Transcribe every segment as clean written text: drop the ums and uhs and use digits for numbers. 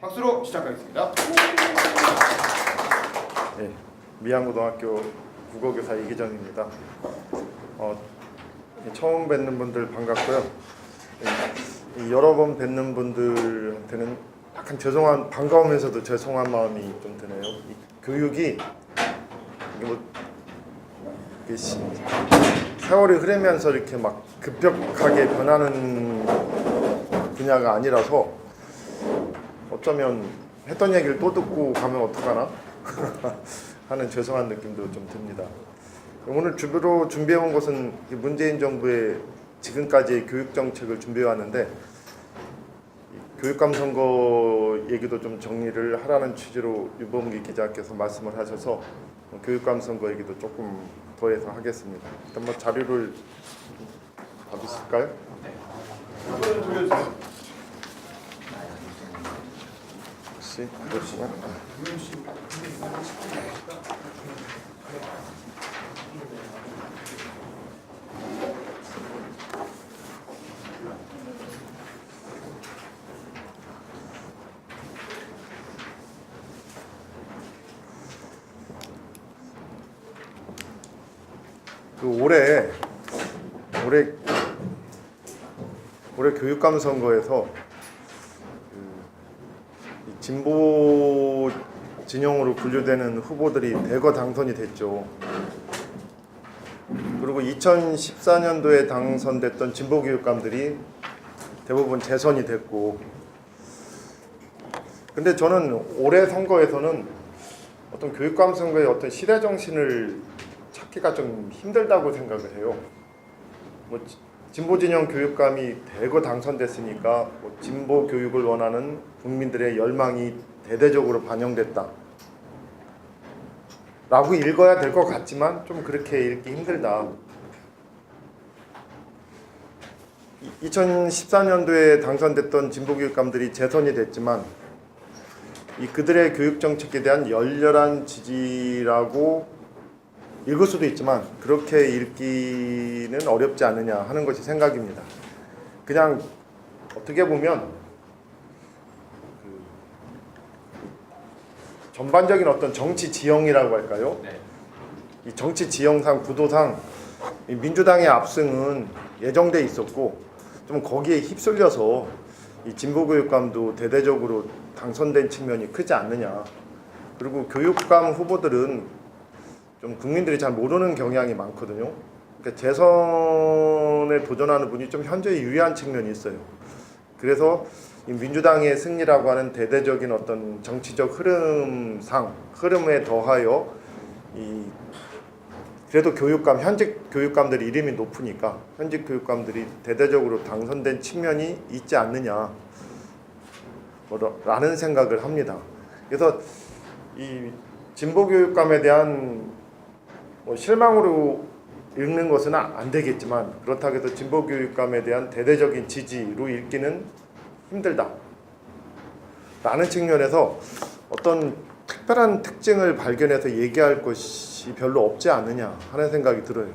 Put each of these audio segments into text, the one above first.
박수로 시작하겠습니다. 네, 미양고등학교 국어교사 이기정입니다. 처음 뵙는 분들 반갑고요. 여러 번 뵙는 분들한테는 약간 반가우면서도 죄송한 마음이 좀 드네요. 이 교육이 세월이 흐르면서 이렇게 막 급격하게 변하는 분야가 아니라서 어쩌면 했던 얘기를 또 듣고 가면 어떡하나 하는 죄송한 느낌도 좀 듭니다. 오늘 주로 준비해온 것은 문재인 정부의 지금까지의 교육 정책을 준비해왔는데, 교육감 선거 얘기도 좀 정리를 하라는 취지로 유범기 기자께서 말씀을 하셔서 교육감 선거 얘기도 조금 더해서 하겠습니다. 일단 뭐 자료를 받으실까요? 한번 돌려주세요. 혹시 그러시면 올해 교육감 선거에서 진보 진영으로 분류되는 후보들이 대거 당선이 됐죠. 그리고 2014년도에 당선됐던 진보 교육감들이 대부분 재선이 됐고, 근데 저는 올해 선거에서는 어떤 교육감 선거의 어떤 시대 정신을 찾기가 좀 힘들다고 생각을 해요. 뭐 진보 진영 교육감이 대거 당선됐으니까 진보 교육을 원하는 국민들의 열망이 대대적으로 반영됐다 라고 읽어야 될 것 같지만 좀 그렇게 읽기 힘들다. 2014년도에 당선됐던 진보 교육감들이 재선이 됐지만 그들의 교육 정책에 대한 열렬한 지지라고 읽을 수도 있지만 그렇게 읽기는 어렵지 않느냐 하는 것이 생각입니다. 그냥 어떻게 보면 전반적인 어떤 정치 지형이라고 할까요? 이 정치 지형상 구도상 민주당의 압승은 예정돼 있었고, 좀 거기에 휩쓸려서 이 진보 교육감도 대대적으로 당선된 측면이 크지 않느냐. 그리고 교육감 후보들은 좀 국민들이 잘 모르는 경향이 많거든요. 그러니까 재선에 도전하는 분이 좀 현재 유리한 측면이 있어요. 그래서 이 민주당의 승리라고 하는 대대적인 어떤 정치적 흐름에 더하여 그래도 현직 교육감들이 이름이 높으니까 현직 교육감들이 대대적으로 당선된 측면이 있지 않느냐 라는 생각을 합니다. 그래서 이 진보 교육감에 대한 실망으로 읽는 것은 안 되겠지만, 그렇다고 해서 진보 교육감에 대한 대대적인 지지로 읽기는 힘들다 라는 측면에서 어떤 특별한 특징을 발견해서 얘기할 것이 별로 없지 않느냐 하는 생각이 들어요.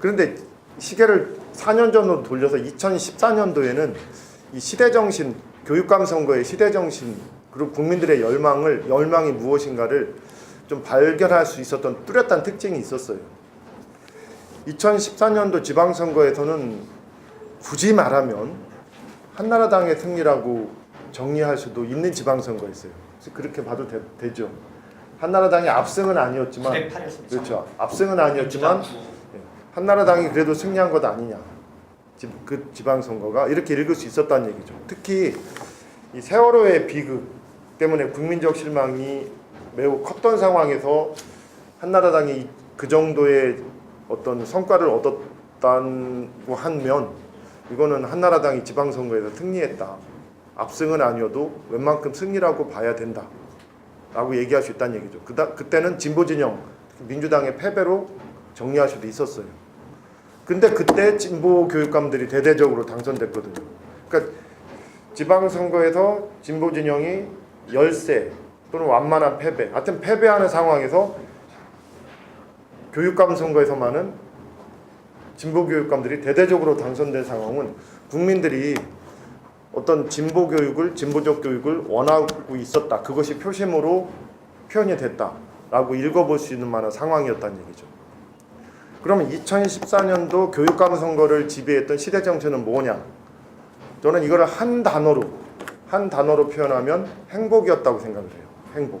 그런데 시계를 4년 전으로 돌려서 2014년도에는 이 시대정신, 교육감 선거의 시대정신, 그리고 국민들의 열망이 무엇인가를 좀 발견할 수 있었던 뚜렷한 특징이 있었어요. 2014년도 지방선거에서는 굳이 말하면 한나라당의 승리라고 정리할 수도 있는 지방선거였어요. 그래서 그렇게 봐도 되죠. 한나라당이 압승은 아니었지만, 그렇죠. 압승은 아니었지만 한나라당이 그래도 승리한 것 아니냐. 그 지방선거가 이렇게 읽을 수 있었다는 얘기죠. 특히 이 세월호의 비극 때문에 국민적 실망이 매우 컸던 상황에서 한나라당이 그 정도의 어떤 성과를 얻었다고 하면 이거는 한나라당이 지방선거에서 승리했다, 압승은 아니어도 웬만큼 승리라고 봐야 된다 라고 얘기할 수 있다는 얘기죠. 그때는 진보진영, 민주당의 패배로 정리할 수도 있었어요. 근데 그때 진보 교육감들이 대대적으로 당선됐거든요. 그러니까 지방선거에서 진보진영이 열세 또는 완만한 패배, 하여튼 패배하는 상황에서 교육감 선거에서만은 진보 교육감들이 대대적으로 당선된 상황은 국민들이 어떤 진보적 교육을 원하고 있었다. 그것이 표심으로 표현이 됐다라고 읽어볼 수 있는 만한 상황이었다는 얘기죠. 그러면 2014년도 교육감 선거를 지배했던 시대 정체는 뭐냐? 저는 이거를 한 단어로 표현하면 행복이었다고 생각을 해요. 행복.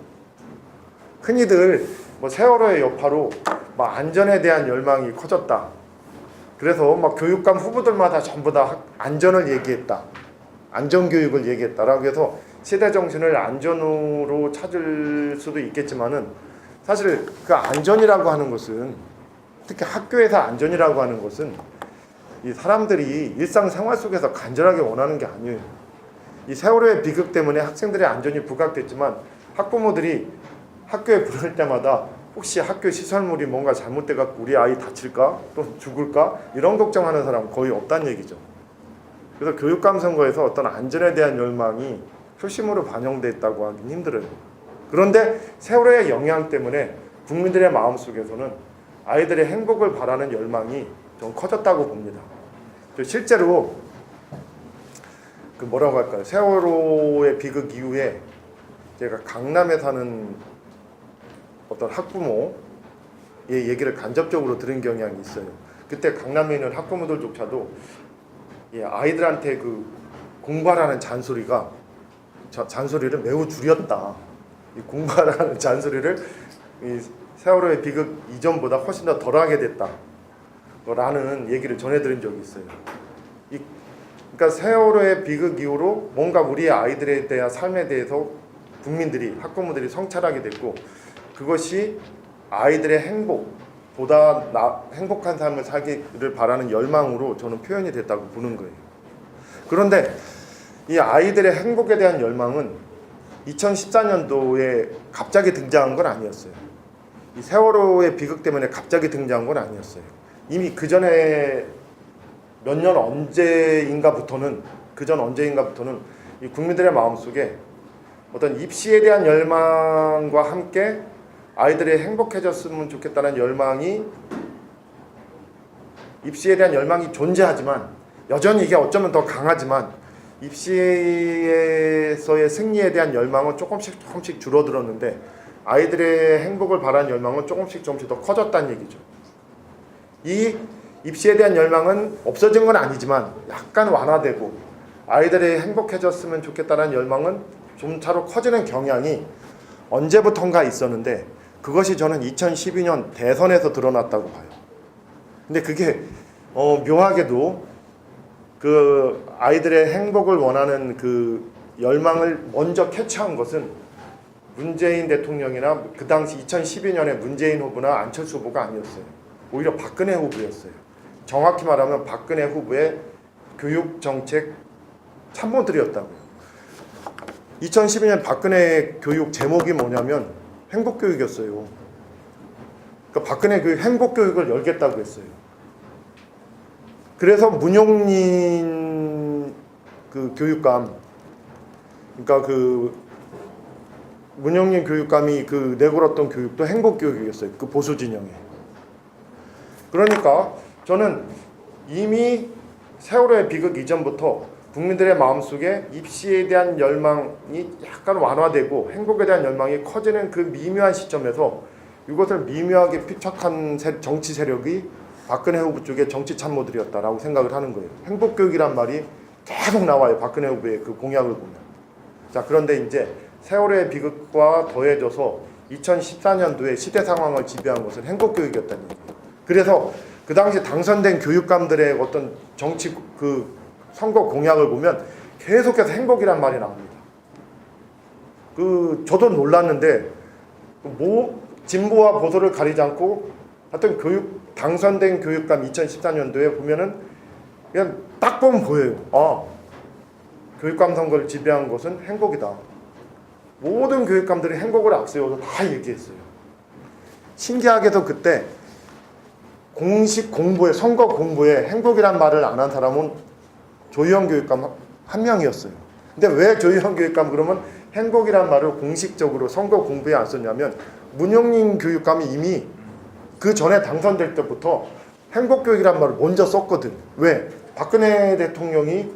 흔히들 뭐 세월호의 여파로 막 안전에 대한 열망이 커졌다. 그래서 막 교육감 후보들마다 전부 다 안전을 얘기했다. 안전교육을 얘기했다라고 해서 시대 정신을 안전으로 찾을 수도 있겠지만은 사실 그 안전이라고 하는 것은 특히 학교에서 안전이라고 하는 것은 이 사람들이 일상생활 속에서 간절하게 원하는 게 아니에요. 이 세월호의 비극 때문에 학생들의 안전이 부각됐지만 학부모들이 학교에 부를 때마다 혹시 학교 시설물이 뭔가 잘못돼갖고 우리 아이 다칠까? 또 죽을까? 이런 걱정하는 사람 거의 없다는 얘기죠. 그래서 교육감 선거에서 어떤 안전에 대한 열망이 표심으로 반영됐다고 하긴 힘들어요. 그런데 세월호의 영향 때문에 국민들의 마음속에서는 아이들의 행복을 바라는 열망이 좀 커졌다고 봅니다. 실제로 그 뭐라고 할까요? 세월호의 비극 이후에 제가 강남에 사는 어떤 학부모의 얘기를 간접적으로 들은 경향이 있어요. 그때 강남에 있는 학부모들조차도 아이들한테 그 공부하라는 잔소리를 매우 줄였다. 이 공부하라는 잔소리를 이 세월호의 비극 이전보다 훨씬 더 덜하게 됐다. 라는 얘기를 전해드린 적이 있어요. 그러니까 세월호의 비극 이후로 뭔가 우리의 아이들에 대한 삶에 대해서 국민들이 학부모들이 성찰하게 됐고 그것이 아이들의 행복보다 행복한 삶을 살기를 바라는 열망으로 저는 표현이 됐다고 보는 거예요. 그런데 이 아이들의 행복에 대한 열망은 2014년도에 갑자기 등장한 건 아니었어요. 이 세월호의 비극 때문에 갑자기 등장한 건 아니었어요. 이미 그 전에 몇 년 언제인가부터는 이 국민들의 마음속에 어떤 입시에 대한 열망과 함께 아이들이 행복해졌으면 좋겠다는 입시에 대한 열망이 존재하지만 여전히 이게 어쩌면 더 강하지만 입시에서의 승리에 대한 열망은 조금씩 줄어들었는데 아이들의 행복을 바라는 열망은 조금씩 더 커졌다는 얘기죠. 이 입시에 대한 열망은 없어진 건 아니지만 약간 완화되고 아이들이 행복해졌으면 좋겠다는 열망은 점차로 커지는 경향이 언제부턴가 있었는데 그것이 저는 2012년 대선에서 드러났다고 봐요. 근데 그게 묘하게도 그 아이들의 행복을 원하는 그 열망을 먼저 캐치한 것은 문재인 대통령이나 그 당시 2012년에 문재인 후보나 안철수 후보가 아니었어요. 오히려 박근혜 후보였어요. 정확히 말하면 박근혜 후보의 교육정책 참모들이었다고요. 2012년 박근혜 교육 제목이 뭐냐면 행복교육이었어요. 그러니까 박근혜 교육 행복교육을 열겠다고 했어요. 그래서 문용린 그 교육감, 그러니까 그 문용린 교육감이 그 내걸었던 교육도 행복교육이었어요. 그 보수 진영에. 그러니까 저는 이미 세월호의 비극 이전부터 국민들의 마음속에 입시에 대한 열망이 약간 완화되고 행복에 대한 열망이 커지는 그 미묘한 시점에서 이것을 미묘하게 피착한 정치 세력이 박근혜 후보 쪽의 정치 참모들이었다라고 생각을 하는 거예요. 행복교육이란 말이 계속 나와요. 박근혜 후보의 그 공약을 보면. 자, 그런데 이제 세월호의 비극과 더해져서 2014년도에 시대 상황을 지배한 것은 행복교육이었다는 얘기예요. 그래서 그 당시 당선된 교육감들의 어떤 정치 그 선거 공약을 보면 계속해서 행복이란 말이 나옵니다. 그 저도 놀랐는데 뭐 진보와 보수를 가리지 않고 하여튼 당선된 교육감 2014년도에 보면은 그냥 딱 보면 보여요. 교육감 선거를 지배한 것은 행복이다. 모든 교육감들이 행복을 앞세워서 다 얘기했어요. 신기하게도 그때 공식 공부에 선거 공부에 행복이란 말을 안 한 사람은 조희영 교육감 한 명이었어요. 근데 왜 조희영 교육감 그러면 행복이란 말을 공식적으로 선거 공부에 안 썼냐면 문용린 교육감이 이미 그 전에 당선될 때부터 행복교육이란 말을 먼저 썼거든. 왜? 박근혜 대통령이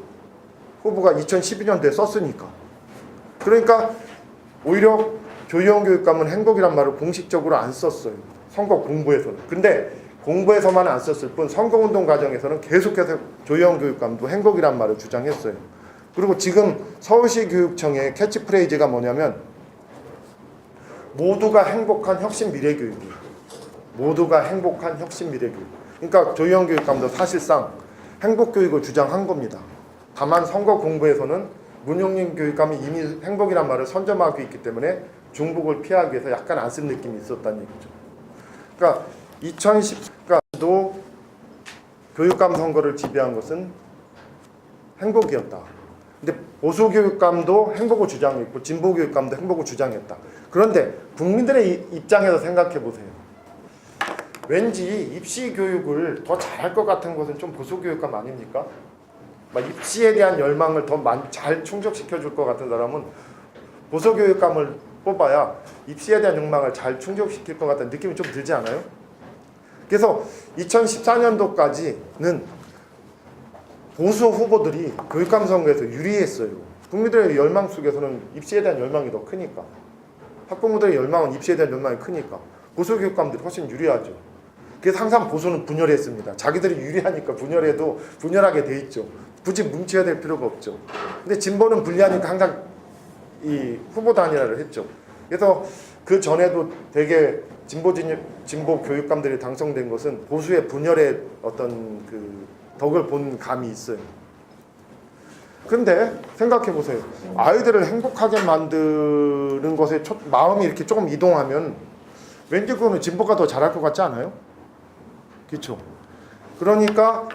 후보가 2012년도에 썼으니까. 그러니까 오히려 조희영 교육감은 행복이란 말을 공식적으로 안 썼어요. 선거 공보에서는. 근데 공보에서만 안 썼을 뿐 선거운동 과정에서는 계속해서 조희영 교육감도 행복이란 말을 주장했어요. 그리고 지금 서울시 교육청의 캐치프레이즈가 뭐냐면 모두가 행복한 혁신 미래교육이에요. 모두가 행복한 혁신 미래교육. 그러니까 조희영 교육감도 사실상 행복교육을 주장한 겁니다. 다만 선거 공보에서는 문용림 교육감이 이미 행복이란 말을 선점하고 있기 때문에 중복을 피하기 위해서 약간 안 쓴 느낌이 있었다는 얘기죠. 그러니까 2010년도 교육감 선거를 지배한 것은 행복이었다. 근데 보수 교육감도 행복을 주장했고 진보 교육감도 행복을 주장했다. 그런데 국민들의 입장에서 생각해 보세요. 왠지 입시 교육을 더 잘할 것 같은 것은 좀 보수 교육감 아닙니까? 막 입시에 대한 열망을 더 잘 충족시켜 줄 것 같은 사람은 보수 교육감을 뽑아야 입시에 대한 욕망을 잘 충족시킬 것 같다는 느낌이 좀 들지 않아요? 그래서 2014년도까지는 보수 후보들이 교육감 선거에서 유리했어요. 국민들의 열망 속에서는 입시에 대한 열망이 더 크니까. 학부모들의 열망은 입시에 대한 열망이 크니까 보수 교육감들이 훨씬 유리하죠. 그래서 항상 보수는 분열했습니다. 자기들이 유리하니까 분열하게 돼 있죠. 굳이 뭉쳐야 될 필요가 없죠. 근데 진보는 불리하니까 항상 이 후보 단일화를 했죠. 그래서 그 전에도 되게 진보 교육감들이 당선된 것은 보수의 분열의 어떤 그 덕을 본 감이 있어요. 그런데 생각해 보세요. 아이들을 행복하게 만드는 것에 마음이 이렇게 조금 이동하면 왠지 그거는 진보가 더 잘할 것 같지 않아요? 그렇죠. 그러니까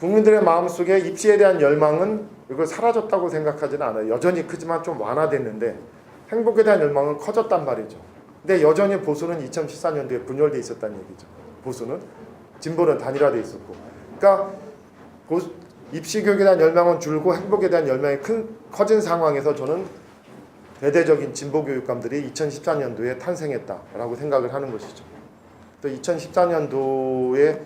국민들의 마음속에 입시에 대한 열망은 이걸 사라졌다고 생각하지는 않아요. 여전히 크지만 좀 완화됐는데 행복에 대한 열망은 커졌단 말이죠. 근데 여전히 보수는 2014년도에 분열돼 있었다는 얘기죠. 보수는 진보는 단일화돼 있었고, 그러니까 입시 교육에 대한 열망은 줄고 행복에 대한 열망이 커진 상황에서 저는 대대적인 진보 교육감들이 2014년도에 탄생했다라고 생각을 하는 것이죠. 또 2014년도에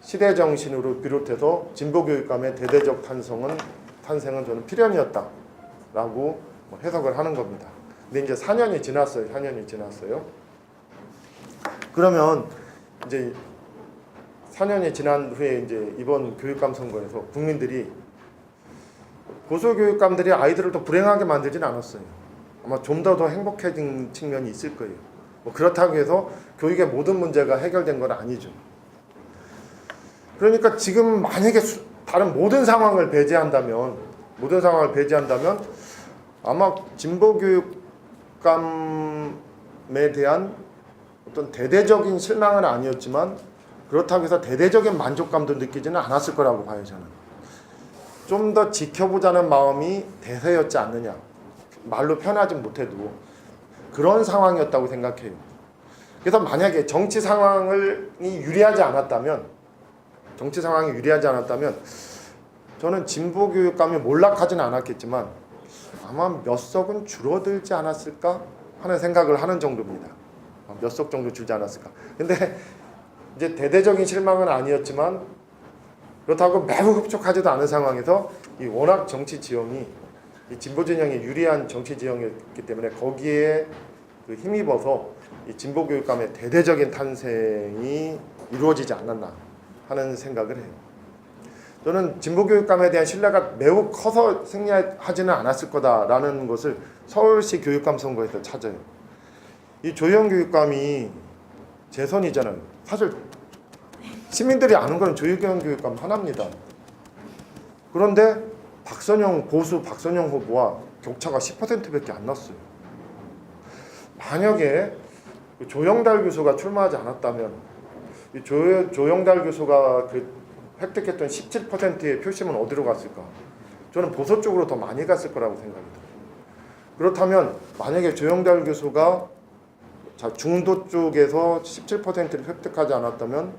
시대 정신으로 비롯해서 진보 교육감의 대대적 탄생은 저는 필연이었다라고 해석을 하는 겁니다. 근데 이제 4년이 지났어요. 그러면 이제 4년이 지난 후에 이제 이번 교육감 선거에서 국민들이 보수 교육감들이 아이들을 더 불행하게 만들지는 않았어요. 아마 좀 더 행복해진 측면이 있을 거예요. 그렇다고 해서 교육의 모든 문제가 해결된 건 아니죠. 그러니까 지금 만약에 다른 모든 상황을 배제한다면 아마 진보 교육감에 대한 어떤 대대적인 실망은 아니었지만 그렇다고 해서 대대적인 만족감도 느끼지는 않았을 거라고 봐요. 저는 좀 더 지켜보자는 마음이 대세였지 않느냐, 말로 표현하지 못해도 그런 상황이었다고 생각해요. 그래서 만약에 정치 상황이 유리하지 않았다면 저는 진보 교육감이 몰락하지는 않았겠지만 아마 몇 석은 줄어들지 않았을까 하는 생각을 하는 정도입니다. 몇 석 정도 줄지 않았을까. 근데 이제 대대적인 실망은 아니었지만 그렇다고 매우 흡족하지도 않은 상황에서 이 워낙 정치 지형이 이 진보 진영에 유리한 정치 지형이었기 때문에 거기에 그 힘입어서 이 진보 교육감의 대대적인 탄생이 이루어지지 않았나 하는 생각을 해요. 저는 진보 교육감에 대한 신뢰가 매우 커서 승리하지는 않았을 거다라는 것을 서울시 교육감 선거에서 찾아요. 이 조희영 교육감이 재선이잖아요. 사실 시민들이 아는 건 조희영 교육감 하나입니다. 그런데 보수 박선영 후보와 격차가 10%밖에 안 났어요. 만약에 조영달 교수가 출마하지 않았다면 조영달 교수가 획득했던 17%의 표심은 어디로 갔을까? 저는 보수 쪽으로 더 많이 갔을 거라고 생각이 들어요. 그렇다면 만약에 조영달 교수가 중도 쪽에서 17%를 획득하지 않았다면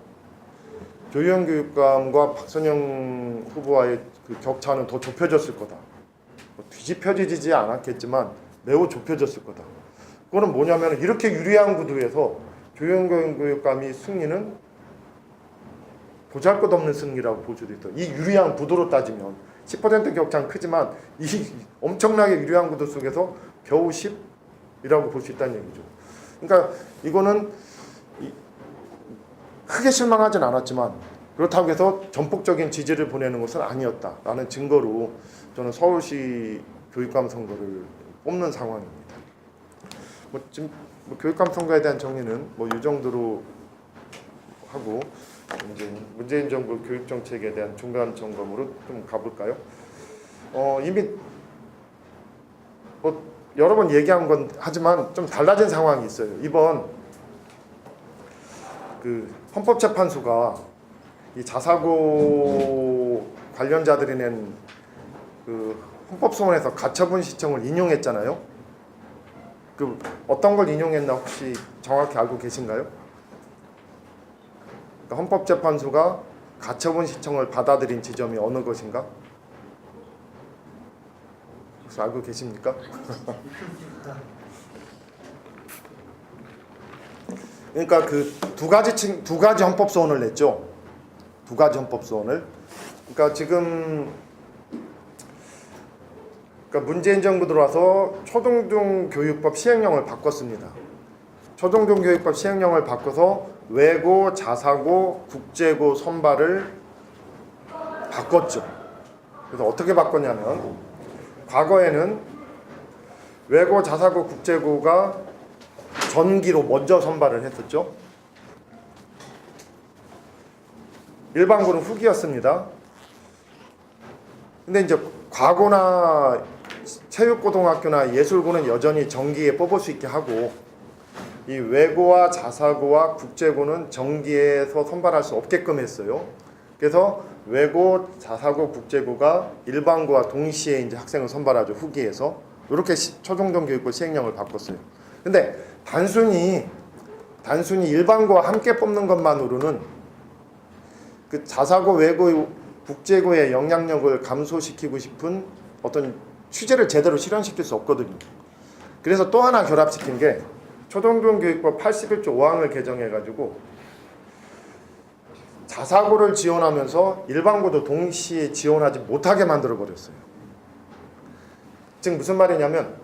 조희영 교육감과 박선영 후보와의 그 격차는 더 좁혀졌을 거다. 뒤집혀지지 않았겠지만 매우 좁혀졌을 거다. 그거는 뭐냐면 이렇게 유리한 구도에서 조희영 교육감이 승리는 보잘것없는 승리라고 볼 수도 있다. 이 유리한 구도로 따지면 10% 격차는 크지만 이 엄청나게 유리한 구도 속에서 겨우 10이라고 볼 수 있다는 얘기죠. 그러니까 이거는 크게 실망하진 않았지만 그렇다고 해서 전폭적인 지지를 보내는 것은 아니었다라는 증거로 저는 서울시 교육감 선거를 뽑는 상황입니다. 지금 교육감 선거에 대한 정리는 이 정도로 하고 이제 문재인 정부 교육 정책에 대한 중간 점검으로 좀 가볼까요? 이미 여러 번 얘기한 건 하지만 좀 달라진 상황이 있어요. 이번 그 헌법재판소가 이 자사고 관련자들이 낸 그 헌법소원에서 가처분 시청을 인용했잖아요. 그 어떤 걸 인용했나 혹시 정확히 알고 계신가요? 그러니까 헌법재판소가 가처분 시청을 받아들인 지점이 어느 것인가? 혹시 알고 계십니까? 그러니까 그 두 가지 헌법소원을 냈죠. 두 가지 헌법소원을. 그러니까 지금 문재인 정부 들어와서 초중교육법 시행령을 바꿨습니다. 초중교육법 시행령을 바꿔서 외고, 자사고, 국제고 선발을 바꿨죠. 그래서 어떻게 바꿨냐면 과거에는 외고, 자사고, 국제고가 전기로 먼저 선발을 했었죠. 일반고는 후기였습니다. 근데 이제 과고나 체육고등학교나 예술고는 여전히 정기에 뽑을 수 있게 하고 이 외고와 자사고와 국제고는 정기에서 선발할 수 없게끔 했어요. 그래서 외고, 자사고, 국제고가 일반고와 동시에 이제 학생을 선발하죠. 후기에서. 이렇게 초중등교육부 시행령을 바꿨어요. 근데 단순히 일반고와 함께 뽑는 것만으로는 그 자사고, 외고, 국제고의 영향력을 감소시키고 싶은 어떤 취지를 제대로 실현시킬 수 없거든요. 그래서 또 하나 결합시킨 게 초중등교육법 81조 5항을 개정해가지고 자사고를 지원하면서 일반고도 동시에 지원하지 못하게 만들어버렸어요. 즉 무슨 말이냐면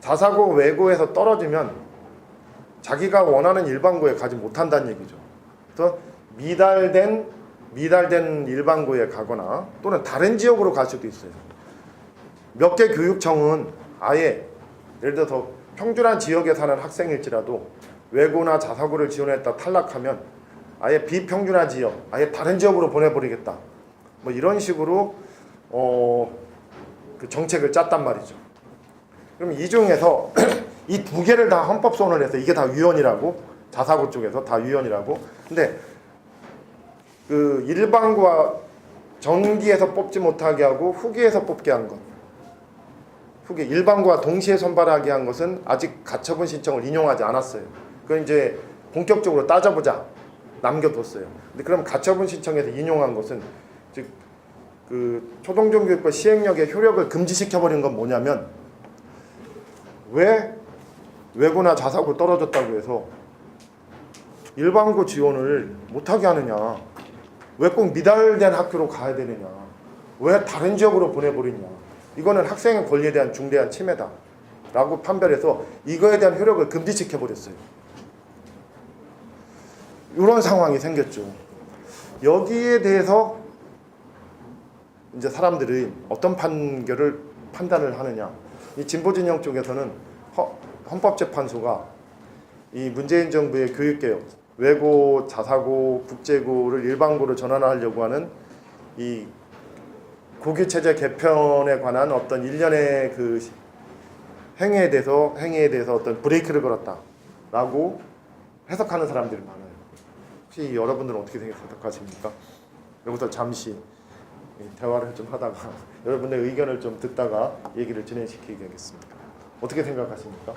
자사고 외고에서 떨어지면 자기가 원하는 일반고에 가지 못한다는 얘기죠. 그래서 미달된 일반고에 가거나 또는 다른 지역으로 갈 수도 있어요. 몇 개 교육청은 아예 예를 들어서 평준화 지역에 사는 학생일지라도 외고나 자사고를 지원했다 탈락하면 아예 비평준화 지역, 아예 다른 지역으로 보내버리겠다. 이런 식으로 그 정책을 짰단 말이죠. 그럼 이 중에서 이 두 개를 다 헌법소원을 해서 이게 다 위헌이라고, 자사고 쪽에서 다 위헌이라고. 근데 그 일반고와 정기에서 뽑지 못하게 하고 후기에서 뽑게 한 것, 후기 일반고와 동시에 선발하게 한 것은 아직 가처분 신청을 인용하지 않았어요. 그건 이제 본격적으로 따져보자 남겨뒀어요. 근데 그럼 가처분 신청에서 인용한 것은 즉 그 초중등교육법 시행령의 효력을 금지시켜버린 건 뭐냐면 왜 외고나 자사고 떨어졌다고 해서 일반고 지원을 못하게 하느냐, 왜 꼭 미달된 학교로 가야 되느냐, 왜 다른 지역으로 보내버리냐, 이거는 학생의 권리에 대한 중대한 침해다 라고 판별해서 이거에 대한 효력을 금지시켜버렸어요. 이런 상황이 생겼죠. 여기에 대해서 이제 사람들이 어떤 판단을 하느냐, 이 진보진영 쪽에서는 헌법재판소가 이 문재인 정부의 교육개혁, 외고, 자사고, 국제고를 일반고로 전환하려고 하는 이 고교체제 개편에 관한 어떤 일련의 그 행위에 대해서 어떤 브레이크를 걸었다라고 해석하는 사람들이 많아요. 혹시 여러분들은 어떻게 생각하십니까? 여기서 잠시 대화를 좀 하다가 여러분의 의견을 좀 듣다가 얘기를 진행시키겠습니다. 어떻게 생각하십니까?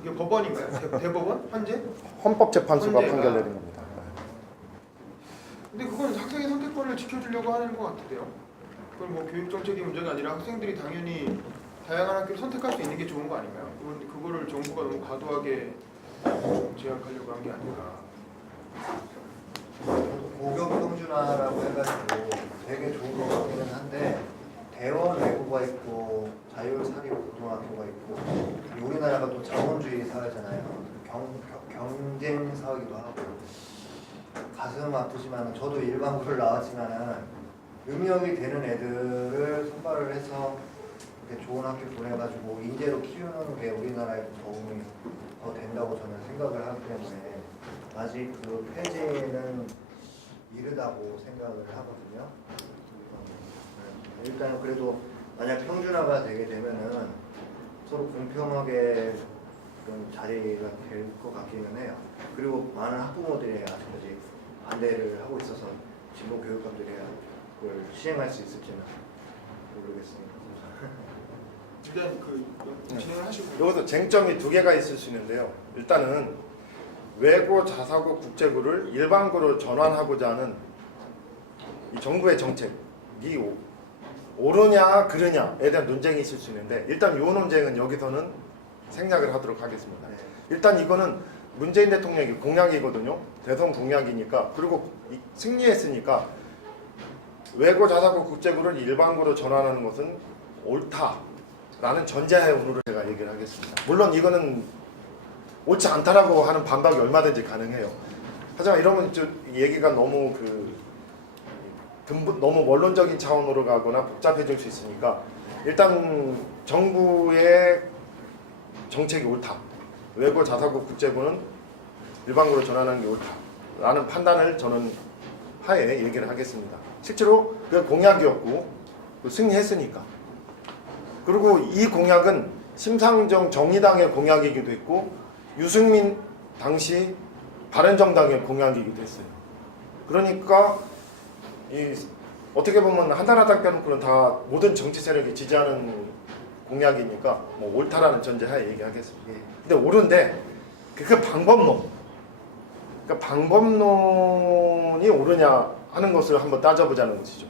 이게 법원인가요? 대법원? 헌재? 헌법재판소가 헌재가. 판결 내린 겁니다. 근데 그건 학생의 선택권을 지켜주려고 하는 것 같은데요. 그건 뭐 교육 정책이 문제가 아니라 학생들이 당연히 다양한 학교를 선택할 수 있는 게 좋은 거 아닌가요? 그거를 정부가 너무 과도하게 제약하려고 한 게 아닌가. 고교 평준화라고 해가지고 되게 좋은 것 같기는 한데 대원 외고가 있고 자율사립 고등학교가 있고 우리나라가 또 자본주의 사회잖아요. 경쟁 사회기도 하고 가슴 아프지만 저도 일반고를 나왔지만 음역이 되는 애들을 선발을 해서 이렇게 좋은 학교 보내가지고 인재로 키우는 게 우리나라에 도움이 더 된다고 저는 생각을 하기 때문에 아직 그 폐지는 이르다고 생각을 하거든요. 일단 그래도 만약 평준화가 되게 되면은 서로 공평하게 그런 자리가 될 것 같기는 해요. 그리고 많은 학부모들이 아직까지 반대를 하고 있어서 진보 교육감들이 그걸 시행할 수 있을지는 모르겠습니다. 일단 그 진행을 하시고 여기서 쟁점이 두 개가 있을 수 있는데요. 일단은 외고 자사고 국제고를 일반고로 전환하고자 하는 이 정부의 정책이 옳으냐 그르냐에 대한 논쟁이 있을 수 있는데 일단 이 논쟁은 여기서는 생략을 하도록 하겠습니다. 일단 이거는 문재인 대통령의 공약이거든요. 대선 공약이니까. 그리고 승리했으니까 외고 자사고 국제고를 일반고로 전환하는 것은 옳다라는 전제하에 오늘은 제가 얘기를 하겠습니다. 물론 이거는 옳지 않다라고 하는 반박이 얼마든지 가능해요. 하지만 이러면 좀 얘기가 너무 너무 원론적인 차원으로 가거나 복잡해질 수 있으니까 일단 정부의 정책이 옳다. 외고 자사고 국제고는 일반고로 전환하는 게 옳다라는 판단을 저는 하에 얘기를 하겠습니다. 실제로 그 공약이었고 승리했으니까. 그리고 이 공약은 심상정 정의당의 공약이기도 했고 유승민 당시 바른정당의 공약이기도 했어요. 그러니까 어떻게 보면 한나라당 빼놓고는 다 모든 정치 세력이 지지하는 공약이니까 뭐 옳다라는 전제하에 얘기하겠습니다. 근데 옳은데 그 방법론, 그러니까 방법론이 옳으냐 하는 것을 한번 따져보자는 것이죠.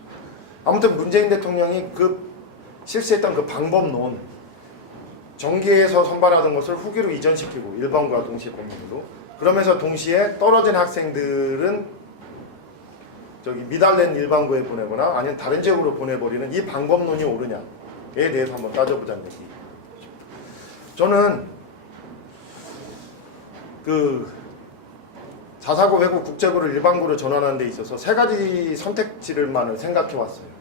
아무튼 문재인 대통령이 실시했던 그 방법론, 정기에서 선발하던 것을 후기로 이전시키고 일반과 동시에 공부로 그러면서 동시에 떨어진 학생들은 미달된 일반고에 보내거나 아니면 다른 지역으로 보내버리는 이 방법론이 옳으냐에 대해서 한번 따져보자는 얘기. 저는 자사고 외고 국제고를 일반고로 전환하는 데 있어서 세 가지 선택지를만을 생각해 왔어요.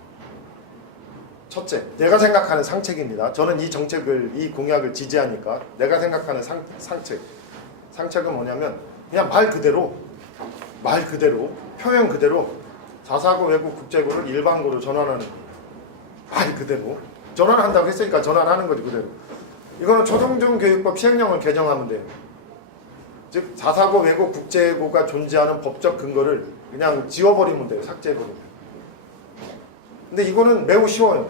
첫째, 내가 생각하는 상책입니다. 저는 이 정책을, 이 공약을 지지하니까 내가 생각하는 상책은 뭐냐면 그냥 말 그대로 표현 그대로 자사고 외고 국제고를 일반고로 전환하는 거예요. 말 그대로 전환한다고 했으니까 전환하는 거지 그대로. 이거는 초중중교육법 시행령을 개정하면 돼요. 즉 자사고 외고 국제고가 존재하는 법적 근거를 그냥 지워버리면 돼요. 삭제해버리면. 근데 이거는 매우 쉬워요.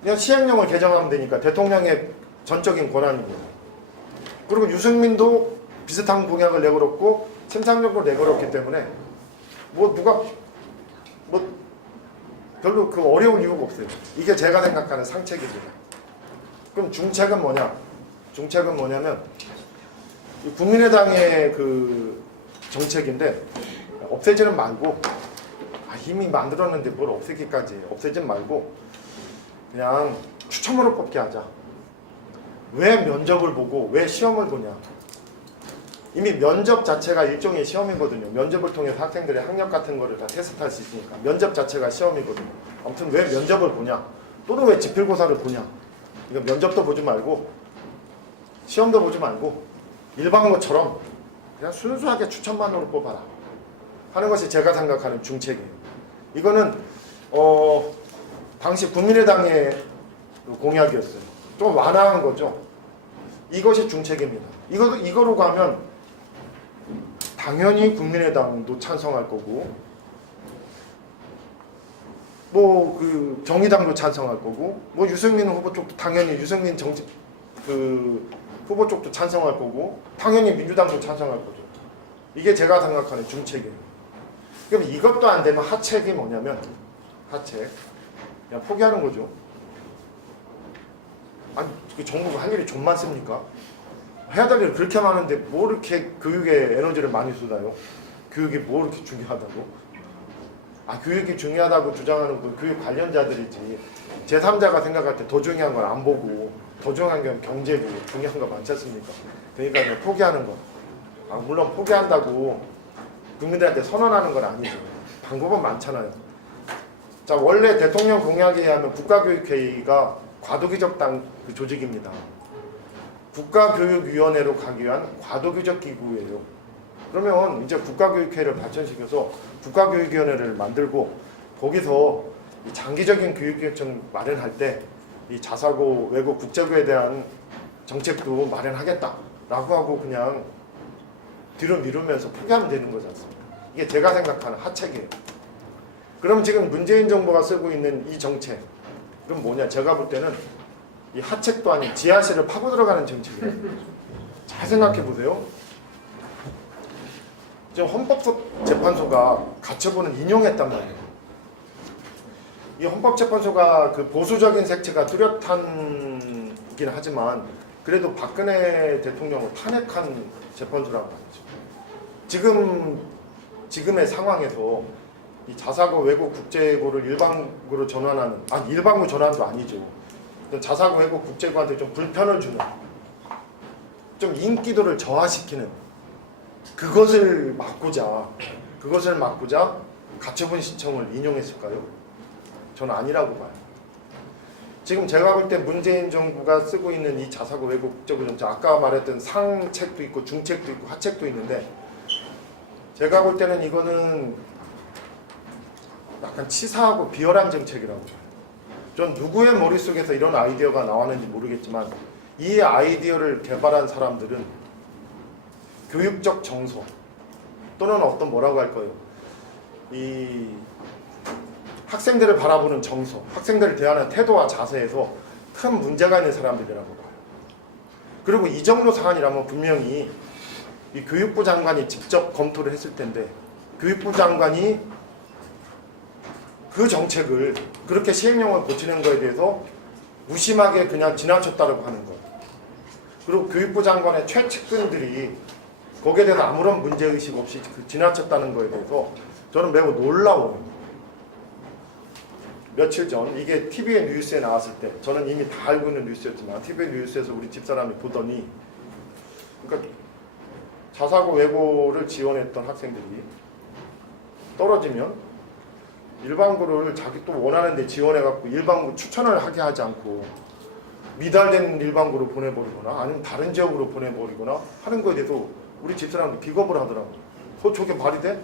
그냥 시행령을 개정하면 되니까 대통령의 전적인 권한입니다. 그리고 유승민도 비슷한 공약을 내걸었고 심상정도 내걸었기 때문에 별로 어려운 이유가 없어요. 이게 제가 생각하는 상책입니다. 그럼 중책은 뭐냐? 중책은 뭐냐면 국민의당의 정책인데 없애지는 말고 이미 만들었는데 뭘 없애기까지 해요. 없애지 말고 그냥 추첨으로 뽑게 하자. 왜 면접을 보고 왜 시험을 보냐? 이미 면접 자체가 일종의 시험이거든요. 면접을 통해서 학생들의 학력 같은 거를 다 테스트할 수 있으니까 면접 자체가 시험이거든요. 아무튼 왜 면접을 보냐? 또는 왜 지필고사를 보냐? 이거 면접도 보지 말고 시험도 보지 말고 일반고처럼 그냥 순수하게 추천만으로 뽑아라 하는 것이 제가 생각하는 중책이에요. 이거는 당시 국민의당의 공약이었어요. 좀 완화한 거죠. 이것이 중책입니다. 이거로 가면 당연히 국민의당도 찬성할 거고 정의당도 찬성할 거고 유승민 후보 쪽도 당연히 유승민 후보 쪽도 찬성할 거고 당연히 민주당도 찬성할 거죠. 이게 제가 생각하는 중책이에요. 그럼 이것도 안 되면 하책이 뭐냐면 하책 그냥 포기하는 거죠. 아니 정부가 할 일이 좀 많습니까? 해야 될 일이 그렇게 많은데 뭐 이렇게 교육에 에너지를 많이 쏟아요? 교육이 뭐 이렇게 중요하다고? 교육이 중요하다고 주장하는 건 교육 관련자들이지. 제3자가 생각할 때 더 중요한 건 안 보고 더 중요한 건 경제고 중요한 거 많지 않습니까? 그러니까 그냥 포기하는 거. 물론 포기한다고 국민들한테 선언하는 건 아니죠. 방법은 많잖아요. 자, 원래 대통령 공약에 의하면 국가교육회의가 과도기적 그 조직입니다. 국가교육위원회로 가기 위한 과도기적 기구예요. 그러면 이제 국가교육회의를 발전시켜서 국가교육위원회를 만들고 거기서 이 장기적인 교육계획을 마련할 때 이 자사고 외고 국제고에 대한 정책도 마련하겠다라고 하고 그냥 뒤로 미루면서 포기하면 되는 거지 않습니까? 이게 제가 생각하는 하책이에요. 그럼 지금 문재인 정부가 쓰고 있는 이 정책 그럼 뭐냐? 제가 볼 때는 이 하책도 아닌 지하실을 파고 들어가는 정책이에요. 잘 생각해 보세요. 지금 헌법재판소가 가처분을 인용했단 말이에요. 이 헌법재판소가 그 보수적인 색채가 뚜렷한긴 하지만 그래도 박근혜 대통령을 탄핵한 재판소란 말이죠. 지금의 상황에서 이 자사고 외고 국제고를 일반고로 전환하는 일반고 전환도 아니죠. 자사고 외고 국제고한테 좀 불편을 주는 좀 인기도를 저하시키는 그것을 막고자 가처분 신청을 인용했을까요? 저는 아니라고 봐요. 지금 제가 볼 때 문재인 정부가 쓰고 있는 이 자사고 외고 국제고 정책 아까 말했던 상책도 있고 중책도 있고 하책도 있는데 제가 볼 때는 이거는 약간 치사하고 비열한 정책이라고 봐요. 전 누구의 머릿속에서 이런 아이디어가 나왔는지 모르겠지만 이 아이디어를 개발한 사람들은 교육적 정서 또는 어떤 뭐라고 할까요? 이 학생들을 바라보는 정서, 학생들을 대하는 태도와 자세에서 큰 문제가 있는 사람들이라고 봐요. 그리고 이 정도 사안이라면 분명히 이 교육부 장관이 직접 검토를 했을 텐데 교육부 장관이 그 정책을 그렇게 시행령을 고치는 거에 대해서 무심하게 그냥 지나쳤다고 하는 거예요. 그리고 교육부 장관의 최측근들이 거기에 대해서 아무런 문제의식 없이 지나쳤다는 거에 대해서 저는 매우 놀라워요. 며칠 전 이게 TV의 뉴스에 나왔을 때 저는 이미 다 알고 있는 뉴스였지만 TV의 뉴스에서 우리 집사람이 보더니 그러니까 자사고 외고를 지원했던 학생들이 떨어지면 일반고를 자기 또 원하는 데 지원해갖고 일반고 추천을 하게 하지 않고 미달된 일반고로 보내버리거나 아니면 다른 지역으로 보내버리거나 하는 거에 대해서 우리 집사람들이 기겁을 하더라고요. 저게 말이 돼?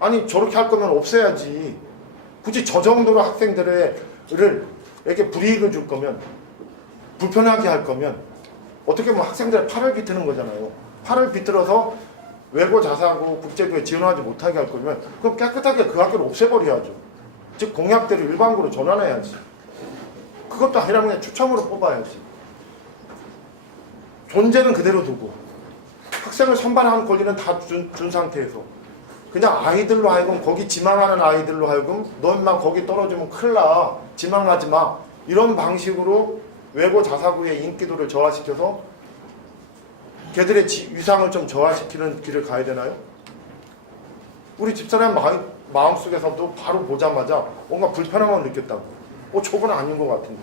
아니 저렇게 할 거면 없애야지. 굳이 저 정도로 학생들에게 불이익을 줄 거면 불편하게 할 거면 어떻게 보면 학생들의 팔을 비트는 거잖아요. 팔을 비틀어서 외고 자사고 국제고에 지원하지 못하게 할 거면 그럼 깨끗하게 그 학교를 없애버려야죠. 즉 공약대로 일반고로 전환해야지. 그것도 아니라면 그냥 추첨으로 뽑아야지. 존재는 그대로 두고 학생을 선발하는 권리는 다 준 상태에서 그냥 아이들로 하여금 거기 지망하는 아이들로 하여금 너 인마 거기 떨어지면 큰일 나 지망하지 마 이런 방식으로 외고 자사고의 인기도를 저하시켜서 걔들의 위상을 좀 저하시키는 길을 가야 되나요? 우리 집사람 마음속에서도 바로 보자마자 뭔가 불편함을 느꼈다고. 저건 아닌 것 같은데.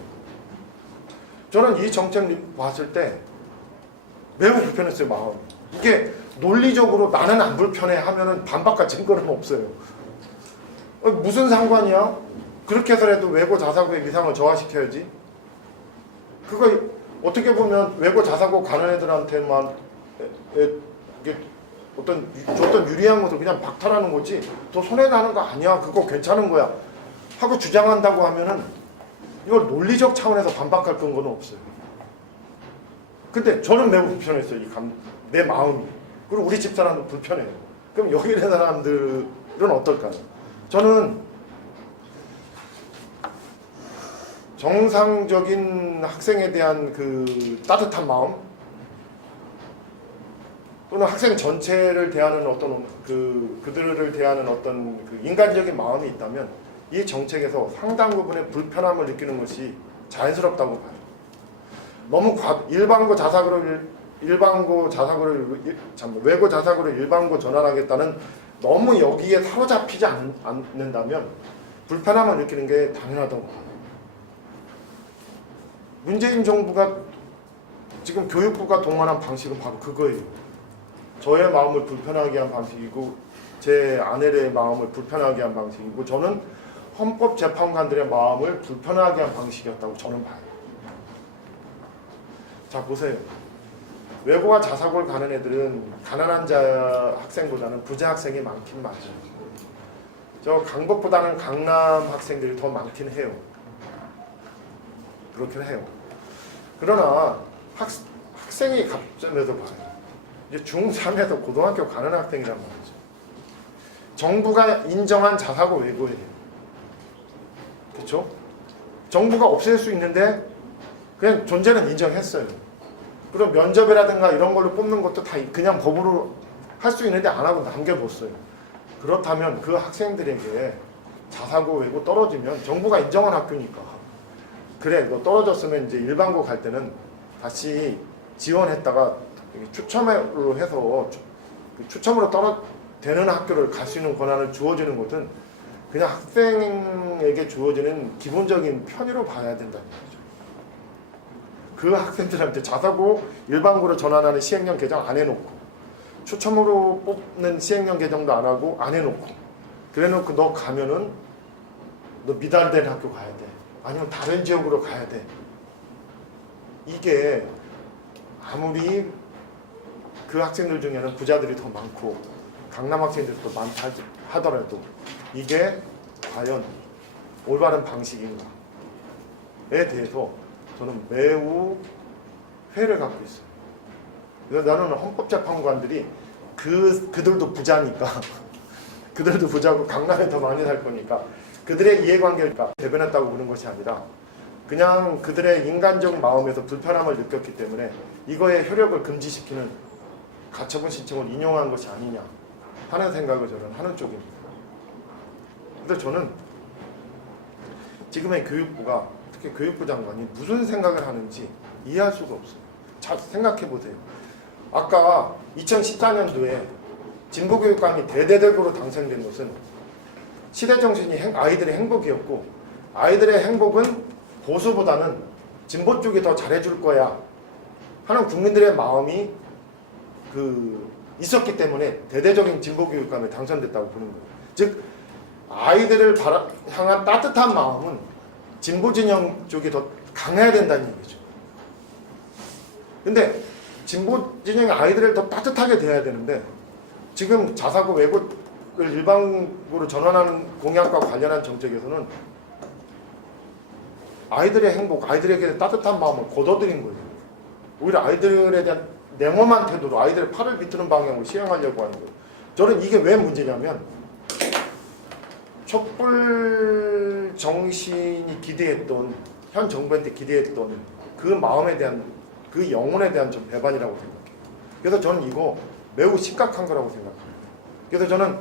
저는 이 정책 봤을 때 매우 불편했어요, 마음이. 이게 논리적으로 나는 안 불편해 하면은 반박할 증거는 없어요. 무슨 상관이야? 그렇게 해서라도 외고 자사고의 위상을 저하시켜야지. 그거 어떻게 보면 외고 자사고 가는 애들한테만 이게 어떤 유리한 것을 그냥 박탈하는 거지 더 손해나는 거 아니야. 그거 괜찮은 거야 하고 주장한다고 하면은 이걸 논리적 차원에서 반박할 근거는 없어요. 근데 저는 매우 불편했어요. 내 마음이. 그리고 우리 집사람도 불편해요. 그럼 여기 있는 사람들은 어떨까요? 저는 정상적인 학생에 대한 그 따뜻한 마음 또는 학생 전체를 대하는 어떤 그들을 대하는 어떤 그 인간적인 마음이 있다면 이 정책에서 상당 부분의 불편함을 느끼는 것이 자연스럽다고 봐요. 너무 일반고 자사고를 일반고 자사고를 외고 자사고를 일반고 전환하겠다는 너무 여기에 사로잡히지 않는다면 불편함을 느끼는 게 당연하다고 봐요. 문재인 정부가 지금 교육부가 동원한 방식은 바로 그거예요. 저의 마음을 불편하게 한 방식이고 제 아내의 마음을 불편하게 한 방식이고 저는 헌법재판관들의 마음을 불편하게 한 방식이었다고 저는 봐요. 자 보세요. 외고와 자사고를 가는 애들은 가난한 자 학생보다는 부자 학생이 많긴 맞아요. 저 강북보다는 강남 학생들이 더 많긴 해요. 그렇긴 해요. 그러나 학생이 갑점에서 봐요. 이제 중3에서 고등학교 가는 학생이란 말이죠. 정부가 인정한 자사고 외고예요. 그렇죠? 정부가 없앨 수 있는데 그냥 존재는 인정했어요. 그럼 면접이라든가 이런 걸로 뽑는 것도 다 그냥 법으로 할 수 있는데 안 하고 남겨뒀어요. 그렇다면 그 학생들에게 자사고 외고 떨어지면 정부가 인정한 학교니까 그래 너 떨어졌으면 이제 일반고 갈 때는 다시 지원했다가 추첨으로 해서 추첨으로 되는 학교를 갈 수 있는 권한을 주어지는 것은 그냥 학생에게 주어지는 기본적인 편의로 봐야 된다는 거죠. 그 학생들한테 자사고 일반고로 전환하는 시행령 개정 안 해놓고 추첨으로 뽑는 시행령 개정도 안 하고 안 해놓고 그래놓고 너 가면은 너 미달된 학교 가야 돼. 아니면 다른 지역으로 가야 돼. 이게 아무리 그 학생들 중에는 부자들이 더 많고 강남 학생들이 더 많다 하더라도 이게 과연 올바른 방식인가에 대해서 저는 매우 회의를 갖고 있어요. 그래서 나는 헌법재판관들이 그들도 부자니까 그들도 부자고 강남에 더 많이 살 거니까 그들의 이해관계를 대변했다고 보는 것이 아니라 그냥 그들의 인간적 마음에서 불편함을 느꼈기 때문에 이거의 효력을 금지시키는 가처분 신청을 인용한 것이 아니냐 하는 생각을 저는 하는 쪽입니다. 근데 저는 지금의 교육부가 특히 교육부 장관이 무슨 생각을 하는지 이해할 수가 없어요. 잘 생각해 보세요. 아까 2014년도에 진보교육감이 대대적으로 당선된 것은 시대정신이 아이들의 행복이었고 아이들의 행복은 보수보다는 진보 쪽이 더 잘해줄 거야 하는 국민들의 마음이 있었기 때문에 대대적인 진보교육감에 당선됐다고 보는 거예요. 즉 아이들을 향한 따뜻한 마음은 진보 진영 쪽이 더 강해야 된다는 얘기죠. 근데 진보 진영의 아이들을 더 따뜻하게 대해야 되는데 지금 자사고 외고를 일반고로 전환하는 공약과 관련한 정책에서는 아이들의 행복, 아이들에게 따뜻한 마음을 거둬들인 거예요. 오히려 아이들에 대한 냉엄한 태도로 아이들의 팔을 비트는 방향으로 시행하려고 하는 거예요. 저는 이게 왜 문제냐면 촛불 정신이 기대했던 현 정부한테 기대했던 그 마음에 대한 그 영혼에 대한 좀 배반이라고 생각해요. 그래서 저는 이거 매우 심각한 거라고 생각합니다. 그래서 저는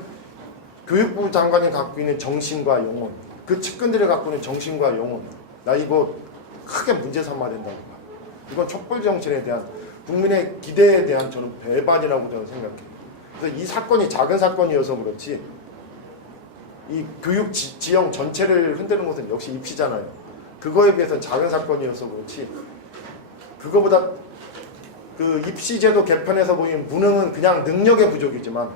교육부 장관이 갖고 있는 정신과 영혼, 그 측근들이 갖고 있는 정신과 영혼, 나 이거 크게 문제 삼아야 된다고 봐요. 이건 촛불 정신에 대한 국민의 기대에 대한 저는 배반이라고 저는 생각해요. 그래서 이 사건이 작은 사건이어서 그렇지 이 교육 지형 전체를 흔드는 것은 역시 입시잖아요. 그거에 비해서는 작은 사건이어서 그렇지 그거보다 그 입시제도 개편에서 보이는 무능은 그냥 능력의 부족이지만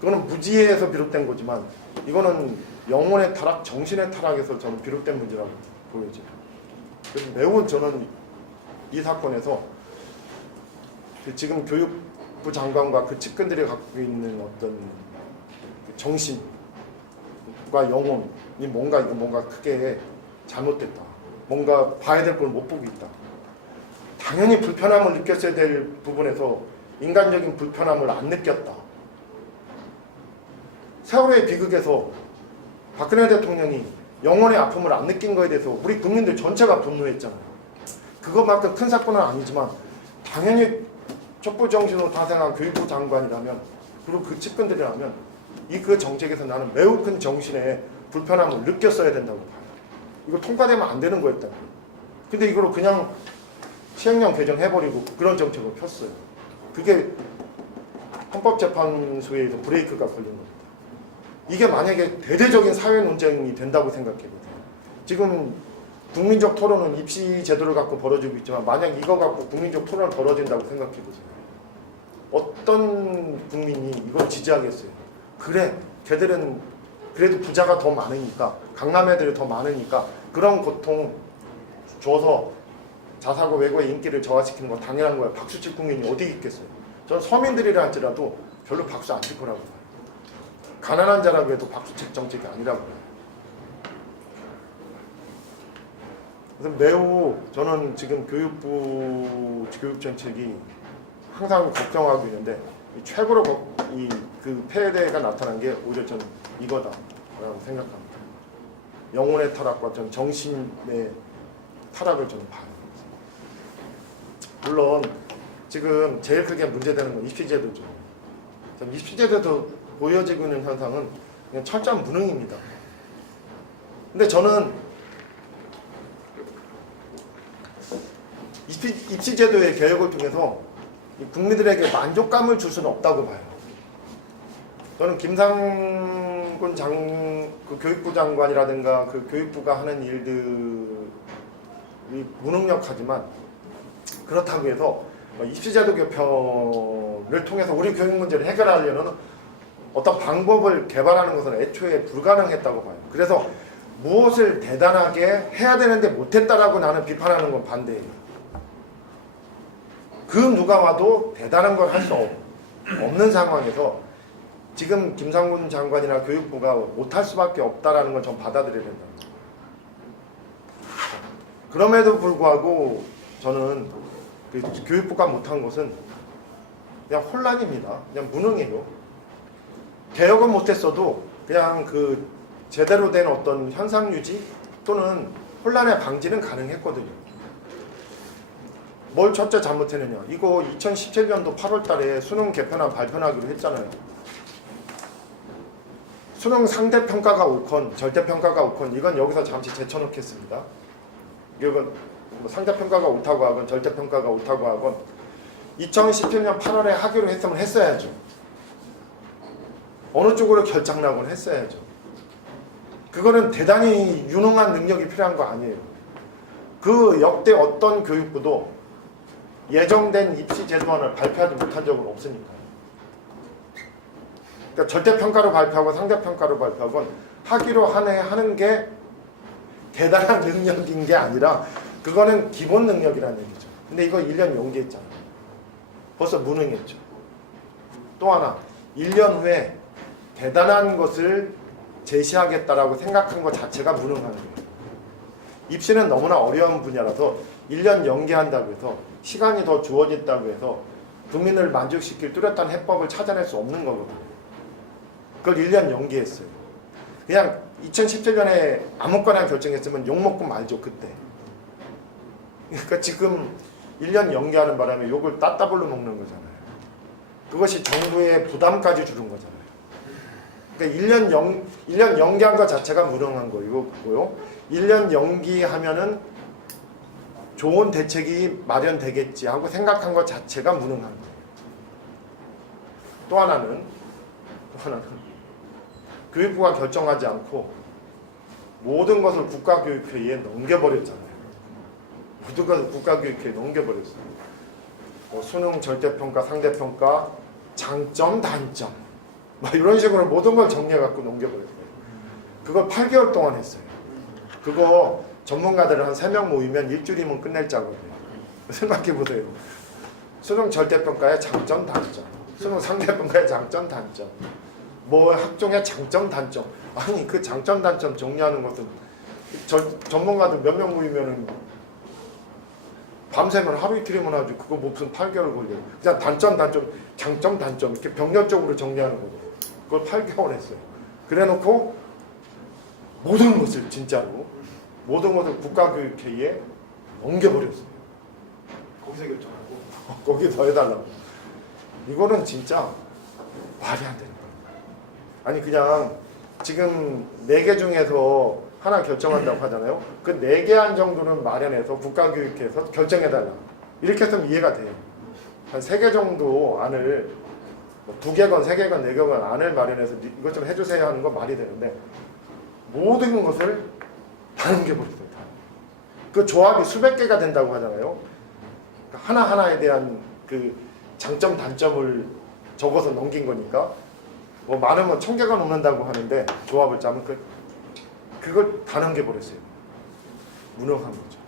그거는 무지에서 비롯된 거지만 이거는 영혼의 타락, 정신의 타락에서 저는 비롯된 문제라고 보여져요. 그래서 매우 저는 이 사건에서 지금 교육부 장관과 그 측근들이 갖고 있는 어떤 정신과 영혼이 뭔가 크게 잘못됐다. 뭔가 봐야 될 걸 못 보고 있다. 당연히 불편함을 느꼈어야 될 부분에서 인간적인 불편함을 안 느꼈다. 세월호의 비극에서 박근혜 대통령이 영혼의 아픔을 안 느낀 거에 대해서 우리 국민들 전체가 분노했잖아요. 그것만큼 큰 사건은 아니지만 당연히 촛불 정신으로 탄생한 교육부 장관이라면 그리고 그 측근들이라면 그 정책에서 나는 매우 큰 정신의 불편함을 느꼈어야 된다고 봐요. 이거 통과되면 안 되는 거였다. 근데 이걸 그냥 시행령 개정해버리고 그런 정책을 폈어요. 그게 헌법재판소에서 브레이크가 걸린 겁니다. 이게 만약에 대대적인 사회 논쟁이 된다고 생각해보세요. 지금 국민적 토론은 입시 제도를 갖고 벌어지고 있지만 만약 이거 갖고 국민적 토론을 벌어진다고 생각해보세요. 어떤 국민이 이걸 지지하겠어요? 그래, 걔들은 그래도 부자가 더 많으니까, 강남 애들이 더 많으니까 그런 고통 줘서 자사고 외고의 인기를 저하시키는 건 당연한 거예요. 박수 칠 국민이 어디 있겠어요? 전 서민들이라 할지라도 별로 박수 안 칠 거라고 봐요. 가난한 자라고 해도 박수 칠 정책이 아니라고 봐요. 그래서 매우 저는 지금 교육부 교육정책이 항상 걱정하고 있는데 최고로 그 폐해가 나타난 게 오히려 전 이거다라고 생각합니다. 영혼의 타락과 전 정신의 타락을 저는 봐요. 물론 지금 제일 크게 문제되는 건 입시제도죠. 입시제도도 보여지고 있는 현상은 그냥 철저한 무능입니다. 근데 저는 입시제도의 개혁을 통해서 국민들에게 만족감을 줄 수는 없다고 봐요. 저는 김상곤 그 교육부 장관이라든가 그 교육부가 하는 일들이 무능력하지만 그렇다고 해서 입시제도 개편을 통해서 우리 교육 문제를 해결하려는 어떤 방법을 개발하는 것은 애초에 불가능했다고 봐요. 그래서 무엇을 대단하게 해야 되는데 못했다라고 나는 비판하는 건 반대예요. 그 누가 와도 대단한 걸 할 수 없는 상황에서 지금 김상곤 장관이나 교육부가 못할 수밖에 없다라는 건 전 받아들여야 된다. 그럼에도 불구하고 저는 그 교육부가 못한 것은 그냥 혼란입니다. 그냥 무능해요. 개혁은 못했어도 그냥 그 제대로 된 어떤 현상 유지 또는 혼란의 방지는 가능했거든요. 뭘 첫째 잘못했느냐. 이거 2017년도 8월 달에 수능 개편안 발표하기로 했잖아요. 수능 상대평가가 옳건 절대평가가 옳건 이건 여기서 잠시 제쳐놓겠습니다. 이건 뭐 상대평가가 옳다고 하건 절대평가가 옳다고 하건 2017년 8월에 하기로 했으면 했어야죠. 어느 쪽으로 결정나곤 했어야죠. 그거는 대단히 유능한 능력이 필요한 거 아니에요. 그 역대 어떤 교육부도 예정된 입시 제도안을 발표하지 못한 적은 없으니까요. 그러니까 절대평가로 발표하고 상대평가로 발표하건 하기로 하는 게 대단한 능력인 게 아니라 그거는 기본 능력이라는 얘기죠. 근데 이거 1년 연기했잖아요. 벌써 무능했죠. 또 하나 1년 후에 대단한 것을 제시하겠다라고 생각한 것 자체가 무능한 거예요. 입시는 너무나 어려운 분야라서 1년 연기한다고 해서 시간이 더 주어진다고 해서 국민을 만족시킬 뚜렷한 해법을 찾아낼 수 없는 거거든요. 그걸 1년 연기했어요. 그냥 2017년에 아무거나 결정했으면 욕먹고 말죠 그때. 그러니까 지금 1년 연기하는 바람에 욕을 따따블로 먹는 거잖아요. 그것이 정부의 부담까지 주는 거잖아요. 그러니까 1년 연기한 것 자체가 무능한 거고요. 1년 연기하면은 좋은 대책이 마련되겠지 하고 생각한 것 자체가 무능한 거예요. 또 하나는 교육부가 결정하지 않고 모든 것을 국가교육회의에 넘겨버렸잖아요. 모든 것을 국가교육회의에 넘겨버렸어요. 뭐 수능 절대평가, 상대평가, 장점, 단점 뭐 이런 식으로 모든 걸 정리해갖고 넘겨버렸어요. 그걸 8개월 동안 했어요. 그거 전문가들 한 3명 모이면 일주일이면 끝낼 작업이에요. 생각해보세요. 수능 절대평가의 장점, 단점, 수능 상대평가의 장점, 단점, 뭐 학종의 장점, 단점. 아니 그 장점, 단점 정리하는 것은 전문가들 몇 명 모이면은 밤새면 하루 이틀이면 하죠. 그거 무슨 8개월 걸려요. 그냥 단점, 단점, 장점, 단점 이렇게 병렬적으로 정리하는 거죠. 그걸 8개월 했어요. 그래놓고 모든 것을 진짜로 모든 것을 국가교육회의에 넘겨버렸어요. 거기서 결정하고 거기 더 해달라고. 이거는 진짜 말이 안 되는 거예요. 아니 그냥 지금 4개 중에서 하나 결정한다고 하잖아요. 그 4개 안 정도는 마련해서 국가교육회에서 결정해달라. 이렇게 했으면 이해가 돼요. 한 3개 정도 안을 뭐 2개건 3개건 4개건 안을 마련해서 이것 좀 해주세요 하는 건 말이 되는데 모든 것을 다 넘겨버렸어요. 다. 그 조합이 수백 개가 된다고 하잖아요. 하나하나에 대한 그 장점 단점을 적어서 넘긴 거니까 뭐 많으면 1000개가 넘는다고 하는데 조합을 짜면 그걸 다 넘겨버렸어요. 무능한 거죠.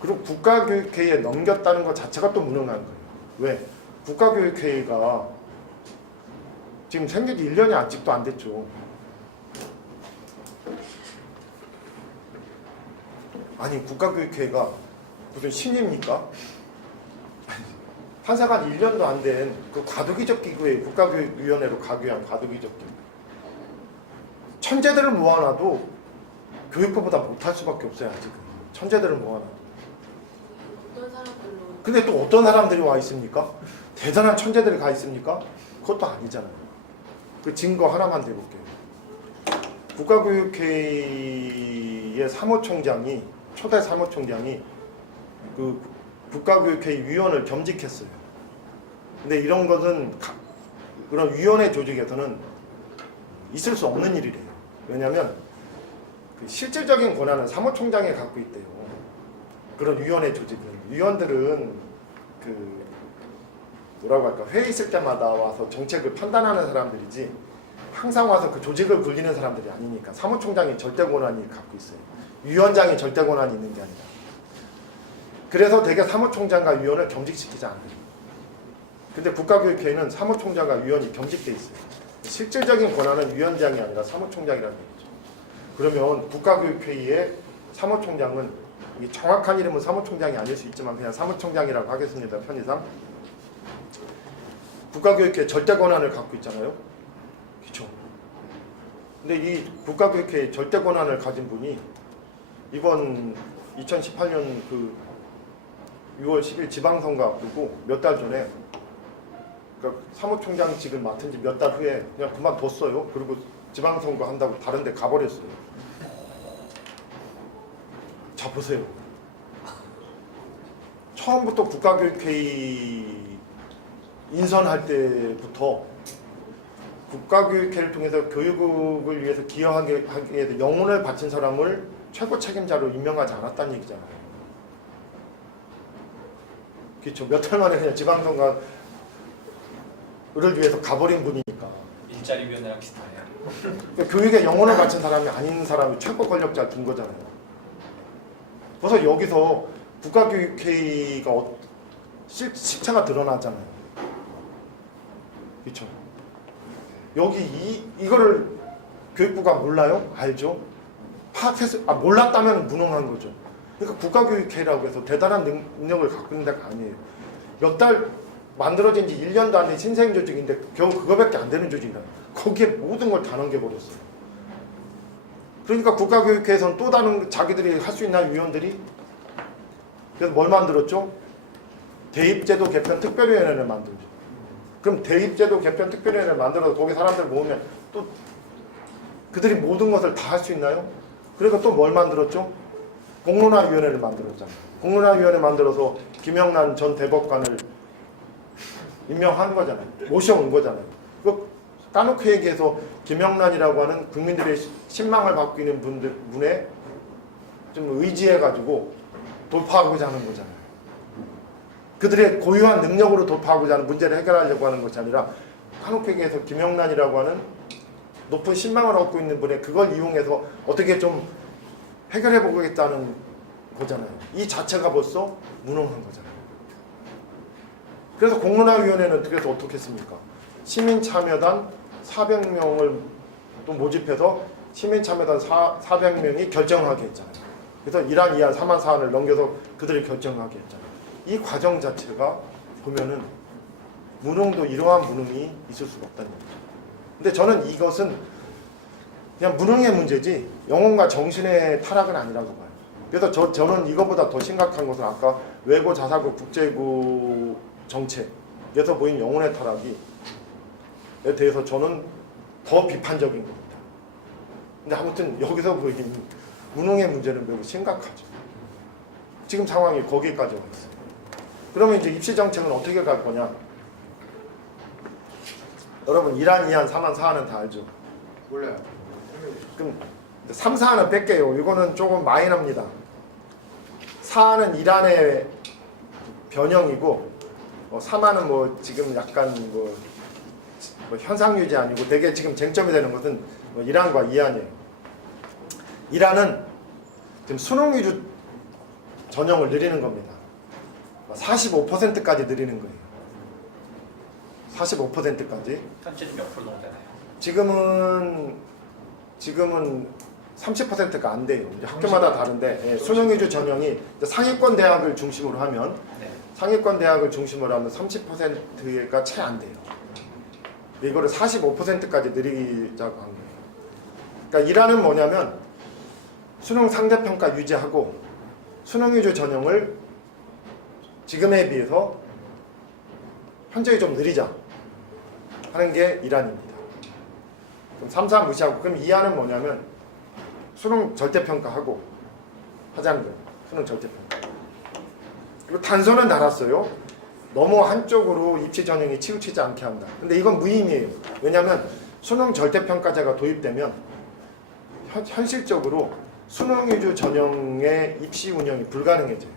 그리고 국가교육회의에 넘겼다는 것 자체가 또 무능한 거예요. 왜? 국가교육회의가 지금 생긴 지 1년이 아직도 안 됐죠. 아니 국가교육회의가 무슨 신입니까? 판사가 1년도 안 된 그 과도기적 기구에 국가교육위원회로 가교한 과도기적 기구. 천재들을 모아놔도 교육부보다 못할 수밖에 없어요. 아직은. 천재들을 모아놔도. 어떤 사람들로 근데 또 어떤 사람들이 와 있습니까? 대단한 천재들이 가 있습니까? 그것도 아니잖아요. 그 증거 하나만 대볼게요. 국가교육회의의 사무총장이 초대 사무총장이 그 국가교육회의 위원을 겸직했어요. 근데 이런 것은 그런 위원회 조직에서는 있을 수 없는 일이래요. 왜냐하면 그 실질적인 권한은 사무총장이 갖고 있대요. 그런 위원회 조직은 위원들은 그 뭐라고 할까 회의 있을 때마다 와서 정책을 판단하는 사람들이지 항상 와서 그 조직을 굴리는 사람들이 아니니까 사무총장이 절대 권한이 갖고 있어요. 위원장이 절대 권한이 있는 게 아니라. 그래서 대개 사무총장과 위원을 겸직시키지 않아요. 근데 국가교육회의는 사무총장과 위원이 겸직돼 있어요. 실질적인 권한은 위원장이 아니라 사무총장이라는 얘기죠. 그러면 국가교육회의의 사무총장은 이 정확한 이름은 사무총장이 아닐 수 있지만 그냥 사무총장이라고 하겠습니다. 편의상. 국가교육회의 절대 권한을 갖고 있잖아요. 그렇죠. 근데 이 국가교육회의 절대 권한을 가진 분이 이번 2018년 그 6월 10일 지방선거 앞두고 몇 달 전에 그러니까 사무총장직을 맡은 지 몇 달 후에 그냥 그만뒀어요. 그리고 지방선거 한다고 다른 데 가버렸어요. 자 보세요. 처음부터 국가교육회의 인선할 때부터 국가교육회를 통해서 교육을 위해서 기여하기 위해서 영혼을 바친 사람을 최고 책임자로 임명하지 않았다는 얘기잖아요. 그렇죠. 몇 달 만에 그냥 지방선거를 위해서 가버린 분이니까. 일자리위원회랑 비슷하네요. 그러니까 교육에 영혼을 바친 사람이 아닌 사람이 최고 권력자를 둔 거잖아요. 그래서 여기서 국가교육회의가 실체가 드러나잖아요. 그렇죠. 여기 이거를 교육부가 몰라요? 알죠? 몰랐다면 무능한 거죠. 그러니까 국가교육회의라고 해서 대단한 능력을 갖고 있는 데가 아니에요. 몇 달 만들어진 지 1년도 안 된 신생 조직인데 겨우 그거밖에 안 되는 조직이라 거기에 모든 걸 다 넘겨버렸어요. 그러니까 국가교육회에서는 또 다른 자기들이 할 수 있나 위원들이 그래서 뭘 만들었죠? 대입제도 개편 특별위원회를 만들죠. 그럼 대입제도 개편 특별위원회를 만들어서 거기 사람들 모으면 또 그들이 모든 것을 다 할 수 있나요? 그러니까 또 뭘 만들었죠? 공론화위원회를 만들었잖아요. 공론화위원회 만들어서 김영란 전 대법관을 임명한 거잖아요. 모셔온 거잖아요. 그 까놓고 얘기해서 김영란이라고 하는 국민들의 신망을 받고 있는 분의 좀 의지해가지고 돌파하고자 하는 거잖아요. 그들의 고유한 능력으로 돌파하고자 하는 문제를 해결하려고 하는 것이 아니라 까놓고 얘기해서 김영란이라고 하는 높은 신망을 얻고 있는 분의 그걸 이용해서 어떻게 좀 해결해 보겠다는 거잖아요. 이 자체가 벌써 무능한 거잖아요. 그래서 공론화위원회는 그래서 어떻게 했습니까? 시민참여단 400명을 또 모집해서 시민참여단 400명이 결정하게 했잖아요. 그래서 1안, 2안, 3안, 4안을 넘겨서 그들이 결정하게 했잖아요. 이 과정 자체가 보면은 무능도 이러한 무능이 있을 수가 없다는 얘기죠. 근데 저는 이것은 그냥 무능의 문제지 영혼과 정신의 타락은 아니라고 봐요. 그래서 저는 이거보다 더 심각한 것은 아까 외고 자사고 국제고 정책에서 보인 영혼의 타락에 대해서 저는 더 비판적인 겁니다. 근데 아무튼 여기서 보인 무능의 문제는 매우 심각하죠. 지금 상황이 거기까지 와 있어요. 그러면 이제 입시 정책은 어떻게 갈 거냐? 여러분 1안, 2안, 3안, 4안은 다 알죠? 몰라요. 그럼 3, 4안은 뺄게요. 이거는 조금 마이너입니다. 4안은 1안의 변형이고 3안은 뭐 지금 약간 뭐 현상 유지 아니고 되게 지금 쟁점이 되는 것은 1안과 2안이에요. 1안은 지금 수능 위주 전형을 늘리는 겁니다. 45%까지 늘리는 거예요. 45%까지. 현재는 몇 프로 정도 되나요? 지금은 30%가 안 돼요. 이제 학교마다 다른데 예, 수능 위주 전형이 이제 상위권 대학을 중심으로 하면 네. 상위권 대학을 중심으로 하면 30%가 채 안 돼요. 이거를 45%까지 늘리자고 한 거예요. 그러니까 일하는 뭐냐면 수능 상대평가 유지하고 수능 위주 전형을 지금에 비해서 현저히 좀 느리자 하는 게 1안입니다. 그럼 3, 4 무시하고 그럼 2안은 뭐냐면 수능 절대평가하고 하자는 거예요. 수능 절대평가. 그리고 단서는 달았어요. 너무 한쪽으로 입시 전형이 치우치지 않게 한다. 근데 이건 무의미해요. 왜냐하면 수능 절대평가제가 도입되면 현실적으로 수능 위주 전형의 입시 운영이 불가능해져요.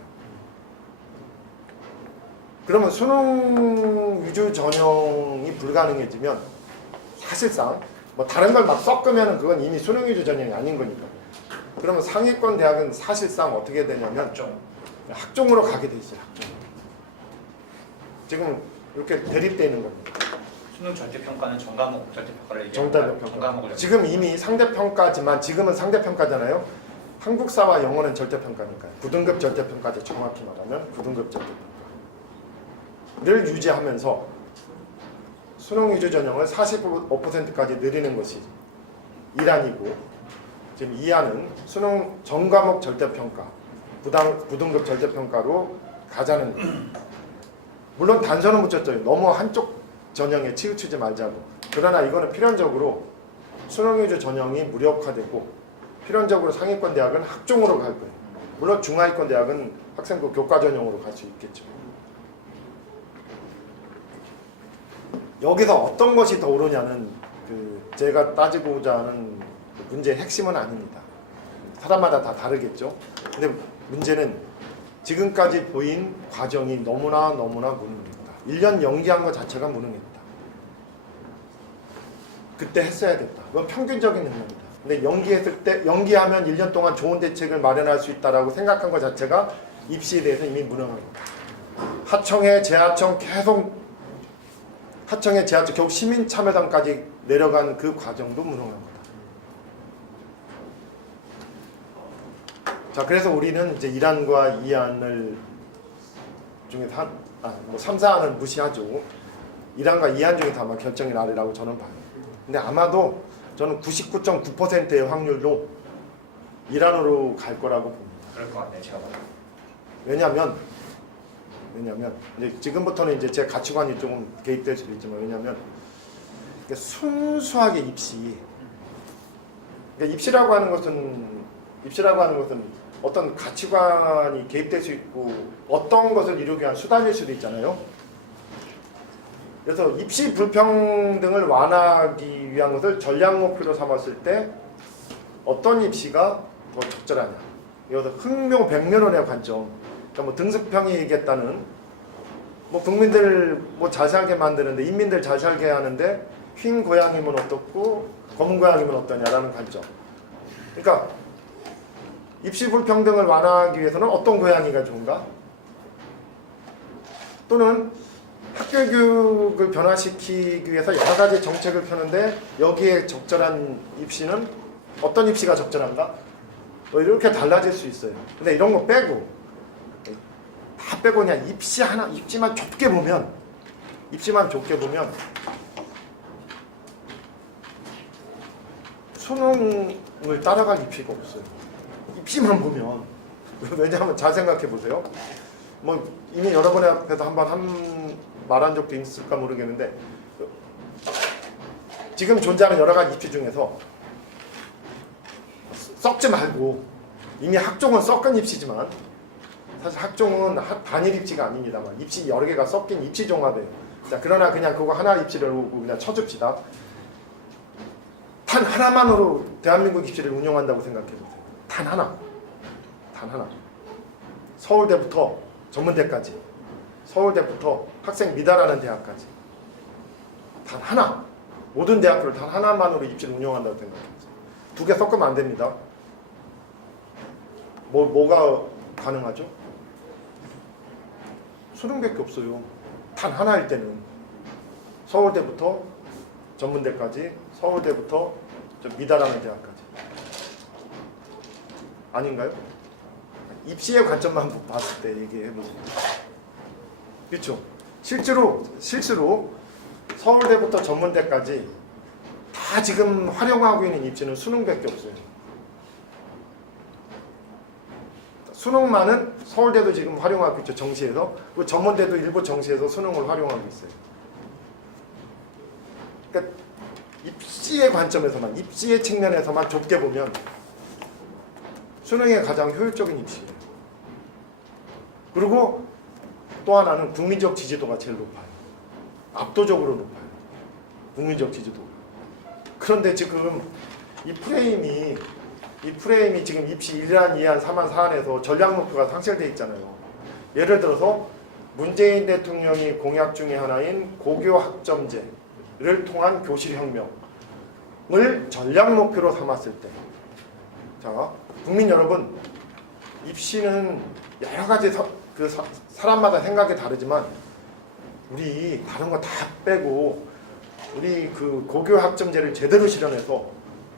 그러면 수능 위주 전형이 불가능해지면 사실상 뭐 다른 걸 막 섞으면 그건 이미 수능 위주 전형이 아닌 거니까. 그러면 상위권 대학은 사실상 어떻게 되냐면 학종으로 가게 돼 있어요. 학종. 지금 이렇게 대립되어 있는 겁니다. 수능 절대평가는 전과목 절대평가를 얘기하는 정답평가. 전과목을 지금 이미 상대평가지만 지금은 상대평가잖아요. 한국사와 영어는 절대평가니까요. 9등급 절대평가제 정확히 말하면 9등급 절대평가를 유지하면서 수능 위주 전형을 45%까지 늘리는 것이 1안이고 지금 2안은 수능 전과목 절대평가 9등급 절대평가로 가자는 거예요. 물론 단서는 붙였죠. 너무 한쪽 전형에 치우치지 말자고. 그러나 이거는 필연적으로 수능 위주 전형이 무력화되고 필연적으로 상위권 대학은 학종으로 갈 거예요. 물론 중하위권 대학은 학생부 교과 전형으로 갈 수 있겠죠. 여기서 어떤 것이 더 오르냐는 제가 따지고자 하는 문제의 핵심은 아닙니다. 사람마다 다 다르겠죠. 근데 문제는 지금까지 보인 과정이 너무나 무능했다. 1년 연기한 것 자체가 무능했다. 그때 했어야겠다. 그건 평균적인 능력이다. 근데 연기하면 1년 동안 좋은 대책을 마련할 수 있다라고 생각한 것 자체가 입시에 대해서 이미 무능한 겁니다. 하청에 재하청 결국 시민참여단까지 내려간 그 과정도 무능한 거다. 자, 그래서 우리는 이제 1안과 2안을 중에서 3, 4안은 무시하죠. 1안과 2안 중에 아마 결정이 나리라고 저는 봐요. 근데 아마도 저는 99.9%의 확률로 1안으로 갈 거라고 봅니다. 그럴 것 같네요. 제가 봐도. 왜냐면 이제 지금부터는 이제 제 가치관이 조금 개입될 수도 있지만 왜냐면 순수하게 입시라고 하는 것은 어떤 가치관이 개입될 수 있고 어떤 것을 이루기 위한 수단일 수도 있잖아요. 그래서 입시 불평등을 완화하기 위한 것을 전략 목표로 삼았을 때 어떤 입시가 더 적절하냐. 이것은 흥묘백면론의 관점. 그러니까 뭐 등수평이 얘기했다는 뭐 국민들 뭐 잘 살게 만드는데 인민들 잘 살게 하는데 흰 고양이면 어떻고 검은 고양이면 어떠냐라는 관점. 그러니까 입시 불평등을 완화하기 위해서는 어떤 고양이가 좋은가? 또는 학교 교육을 변화시키기 위해서 여러 가지 정책을 펴는데 여기에 적절한 입시는 어떤 입시가 적절한가? 뭐 이렇게 달라질 수 있어요. 근데 이런 거 빼고 다 빼고 그냥 입시만 좁게 보면 수능을 따라갈 입시가 없어요. 입시만 보면. 왜냐하면 잘 생각해 보세요. 뭐 이미 여러분의 앞에서 한번 말한 적도 있을까 모르겠는데 지금 존재하는 여러 가지 입시 중에서 썩지 말고 이미 학종은 썩은 입시지만 사실 학종은 단일 입시가 아닙니다만 입시 여러 개가 섞인 입시 종합이에요. 자, 그러나 그냥 그거 하나 입시를 보고 그냥 쳐줍시다. 단 하나만으로 대한민국 입시를 운영한다고 생각해보세요. 단 하나. 단 하나. 서울대부터 전문대까지. 서울대부터 학생 미달하는 대학까지. 단 하나. 모든 대학교를 단 하나만으로 입시를 운영한다고 생각해보세요. 두 개 섞으면 안 됩니다. 뭐가 가능하죠? 수능밖에 없어요. 단 하나일 때는 서울대부터 전문대까지, 서울대부터 좀 미달하는 대학까지. 아닌가요? 입시의 관점만 봤을 때 얘기해보세요. 그렇죠? 실제로 서울대부터 전문대까지 다 지금 활용하고 있는 입시는 수능밖에 없어요. 수능만은 서울대도 지금 활용하고 있죠. 정시에서. 그리고 전문대도 일부 정시에서 수능을 활용하고 있어요. 그러니까 입시의 관점에서만, 입시의 측면에서만 좁게 보면 수능이 가장 효율적인 입시예요. 그리고 또 하나는 국민적 지지도가 제일 높아요. 압도적으로 높아요. 국민적 지지도. 그런데 지금 이 프레임이 지금 입시 1안, 2안, 3안, 4안에서 전략 목표가 상실되어 있잖아요. 예를 들어서 문재인 대통령이 공약 중에 하나인 고교 학점제를 통한 교실혁명을 전략 목표로 삼았을 때, 자, 국민 여러분, 입시는 여러 가지 사람마다 생각이 다르지만 우리 다른 거 다 빼고 우리 그 고교 학점제를 제대로 실현해서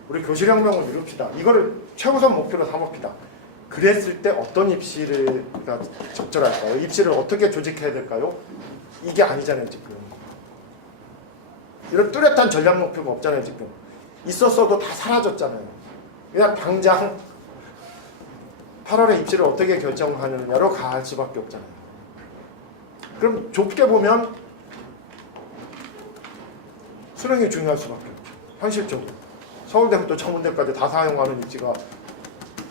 우리 교실혁명을 이룹시다. 이거를 최우선 목표로 삼읍시다. 그랬을 때 어떤 입시가 적절할까요? 입시를 어떻게 조직해야 될까요? 이게 아니잖아요, 지금. 이런 뚜렷한 전략 목표가 없잖아요, 지금. 있었어도 다 사라졌잖아요. 그냥 당장 8월에 입시를 어떻게 결정하느냐로 갈 수밖에 없잖아요. 그럼 좁게 보면 수능이 중요할 수밖에 없죠. 현실적으로. 서울대부터 전문대까지 다 사용하는 입시가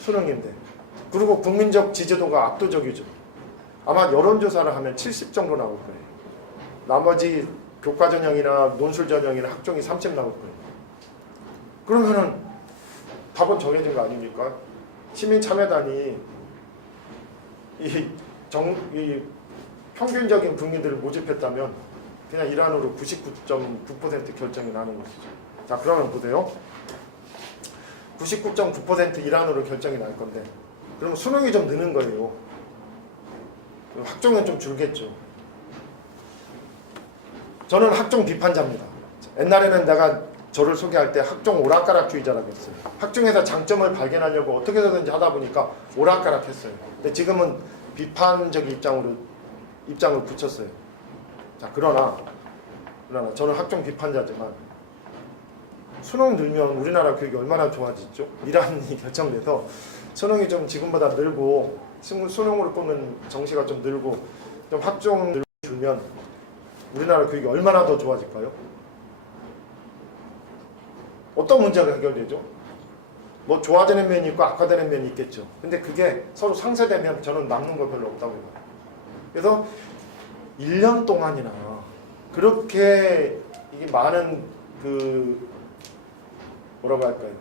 수능인데, 그리고 국민적 지지도가 압도적이죠. 아마 여론조사를 하면 70 정도 나올 거예요. 나머지 교과전형이나 논술전형이나 학종이 30 나올 거예요. 그러면은 답은 정해진 거 아닙니까? 시민참여단이 이 평균적인 국민들을 모집했다면 그냥 일환으로 99.9% 결정이 나는 것이죠. 자, 그러면 보세요. 99.9% 일환으로 결정이 날 건데, 그러면 수능이 좀 느는 거예요. 학종은 좀 줄겠죠. 저는 학종 비판자입니다. 옛날에는 내가 저를 소개할 때 학종 오락가락주의자라고 했어요. 학종에서 장점을 발견하려고 어떻게 해서든지 하다 보니까 오락가락했어요. 근데 지금은 비판적 입장을 붙였어요. 자, 그러나 저는 학종 비판자지만 수능 늘면 우리나라 교육이 얼마나 좋아지죠? 이란이 결정돼서 수능이 좀 지금보다 늘고 수능으로 뽑는 정시가 좀 늘고 좀 학종 늘면 우리나라 교육이 얼마나 더 좋아질까요? 어떤 문제가 해결되죠? 뭐 좋아지는 면이 있고 악화되는 면이 있겠죠. 근데 그게 서로 상쇄되면 저는 남는 거 별로 없다고 봐요. 그래서 1년 동안이나 그렇게 이게 많은 뭐라고 할까요?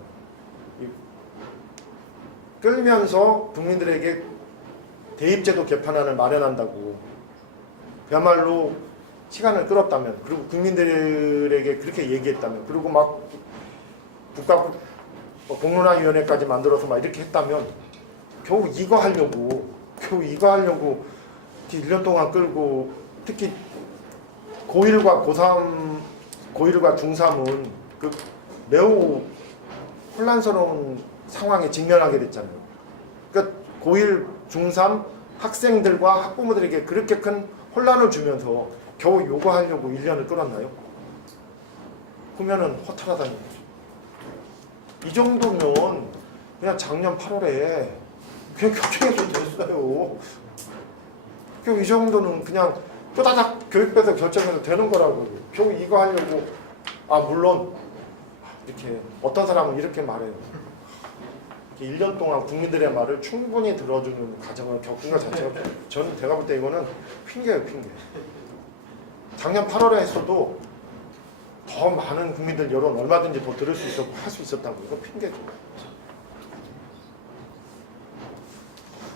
끌면서 국민들에게 대입제도 개편안을 마련한다고 그야말로 시간을 끌었다면, 그리고 국민들에게 그렇게 얘기했다면, 그리고 막 국가공론화위원회까지 만들어서 막 이렇게 했다면 겨우 이거 하려고 이렇게 1년 동안 끌고, 특히 고1과 고3, 고1과 중3은 매우 혼란스러운 상황에 직면하게 됐잖아요. 그러니까 고1, 중3 학생들과 학부모들에게 그렇게 큰 혼란을 주면서 겨우 요구하려고 1년을 끌었나요? 그러면은 허탈하다는 거죠. 이 정도면 그냥 작년 8월에 그냥 결정해도 됐어요. 이 정도는 그냥 또다닥 교육부에서 결정해도 되는 거라고요. 겨우 이거 하려고, 물론 이렇게 어떤 사람은 이렇게 말해요. 이렇게 1년 동안 국민들의 말을 충분히 들어주는 과정을 겪은 것 자체가 저는 제가 볼 때 이거는 핑계예요, 핑계. 작년 8월에 했어도 더 많은 국민들 여론 얼마든지 더 들을 수 있었고 할 수 있었다고. 이거 핑계죠.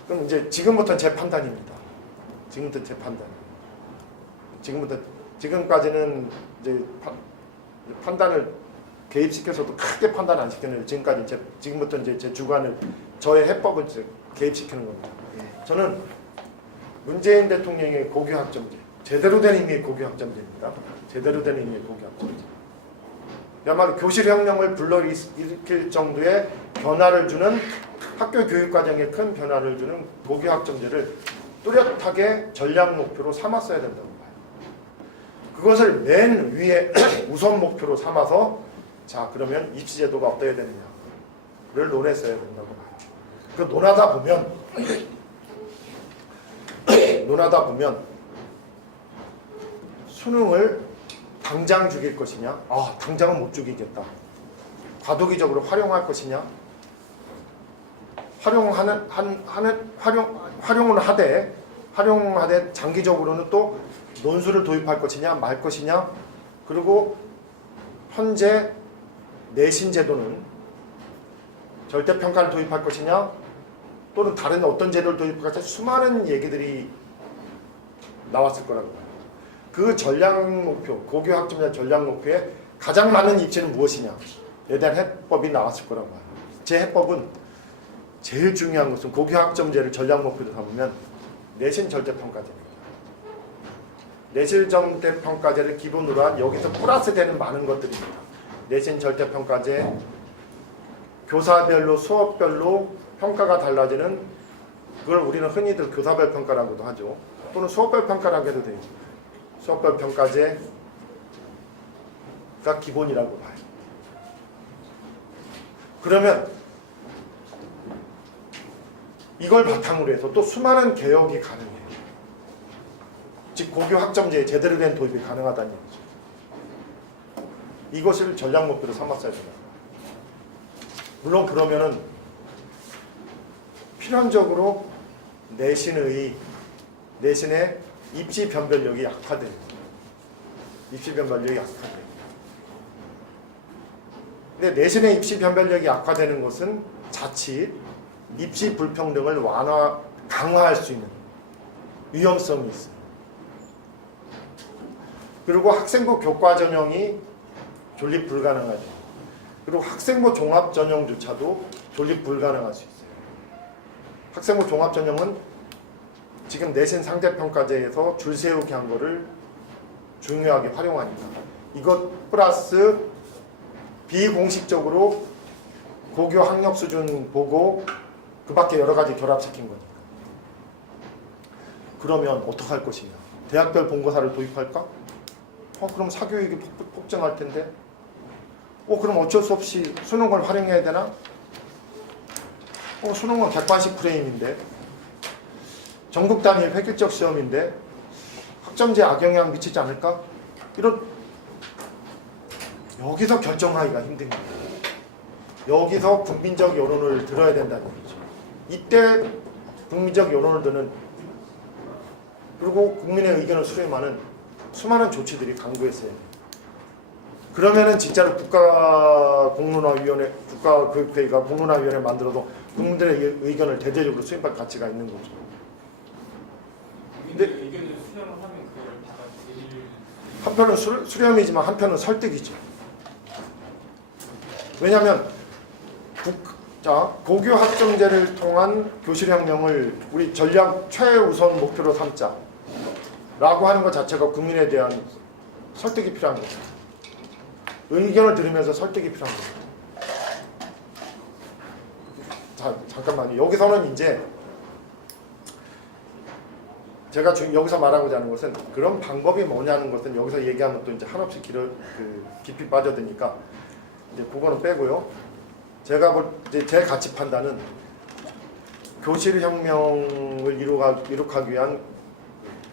그럼 이제 지금부터는 제 판단입니다. 지금부터 제 판단. 지금까지는 이제 판단을 개입시켜서도 크게 판단 안 시키는 지금까지 지금부터 이제 제 주관을 저의 해법을 이제 개입시키는 겁니다. 저는 문재인 대통령의 고교학점제, 제대로 된 의미의 고교학점제입니다. 제대로 된 의미의 고교학점제. 그야말로 교실혁명을 불러일으킬 정도의 변화를 주는 학교 교육 과정에 큰 변화를 주는 고교학점제를 뚜렷하게 전략 목표로 삼았어야 된다고 봐요. 그것을 맨 위에 우선 목표로 삼아서 자 그러면 입시제도가 어때야 되느냐를 논했어야 된다고 봐요. 그 논하다 보면 수능을 당장 죽일 것이냐? 당장은 못 죽이겠다. 과도기적으로 활용할 것이냐? 활용을 하되 장기적으로는 또 논술을 도입할 것이냐 말 것이냐. 그리고 현재 내신 제도는 절대평가를 도입할 것이냐 또는 다른 어떤 제도를 도입할 것이냐 수많은 얘기들이 나왔을 거라고 봐요. 그 전략 목표, 고교학점제 전략 목표에 가장 많은 입지는 무엇이냐에 대한 해법이 나왔을 거라고 봐요. 제 해법은 제일 중요한 것은 고교학점제를 전략 목표로 삼으면 내신 절대평가제입니다. 내신 절대평가제를 기본으로 한 여기서 플러스 되는 많은 것들입니다. 내신 절대평가제, 교사별로 수업별로 평가가 달라지는 그걸 우리는 흔히들 교사별 평가라고도 하죠. 또는 수업별 평가라고 해도 되죠. 수업별 평가제가 기본이라고 봐요. 그러면 이걸 바탕으로 해서 또 수많은 개혁이 가능해요. 즉 고교 학점제에 제대로 된 도입이 가능하다는 얘기죠. 이것을 전략 목표로 삼았어야 됩니다. 물론 그러면은 필연적으로 내신의 입시 변별력이 약화돼요. 입시 변별력이 약화돼요. 근데 내신의 입시 변별력이 약화되는 것은 자칫 입시 불평등을 강화할 수 있는 위험성이 있어요. 그리고 학생부 교과 전형이 존립 불가능하죠. 그리고 학생부 종합 전형조차도 존립 불가능할 수 있어요. 학생부 종합 전형은 지금 내신 상대평가제에서 줄 세우기 한 거를 중요하게 활용하니까 이것 플러스 비공식적으로 고교 학력 수준 보고 그 밖에 여러 가지 결합시킨 거니까. 그러면 어떡할 것이냐? 대학별 본고사를 도입할까? 그럼 사교육이 폭증할 텐데. 그럼 어쩔 수 없이 수능을 활용해야 되나? 수능은 객관식 프레임인데. 전국 단위 획일적 시험인데 학점제 악영향 미치지 않을까? 여기서 결정하기가 힘든 거예요. 여기서 국민적 여론을 들어야 된다는 얘기죠. 이때 국민적 여론을 듣는 그리고 국민의 의견을 수렴하는 수많은 조치들이 강구했어야 돼요. 그러면은 진짜로 국가교육회의가 공론화위원회 만들어도 국민들의 의견을 대대적으로 수렴할 가치가 있는 거죠. 근데 의견을 수렴을 하면 그걸 받아들일 한편은 수렴이지만 한편은 설득이죠. 왜냐하면 고교 학점제를 통한 교실혁명을 우리 전략 최우선 목표로 삼자 라고 하는 것 자체가 국민에 대한 설득이 필요한 거죠. 의견을 들으면서 설득이 필요한 거죠. 잠깐만요. 여기서는 이제 제가 여기서 말하고자 하는 것은 그런 방법이 뭐냐는 것은 여기서 얘기하면 또 이제 한없이 깊이 빠져드니까 이제 그거는 빼고요. 제 가치 판단은 교실혁명을 이룩하기 위한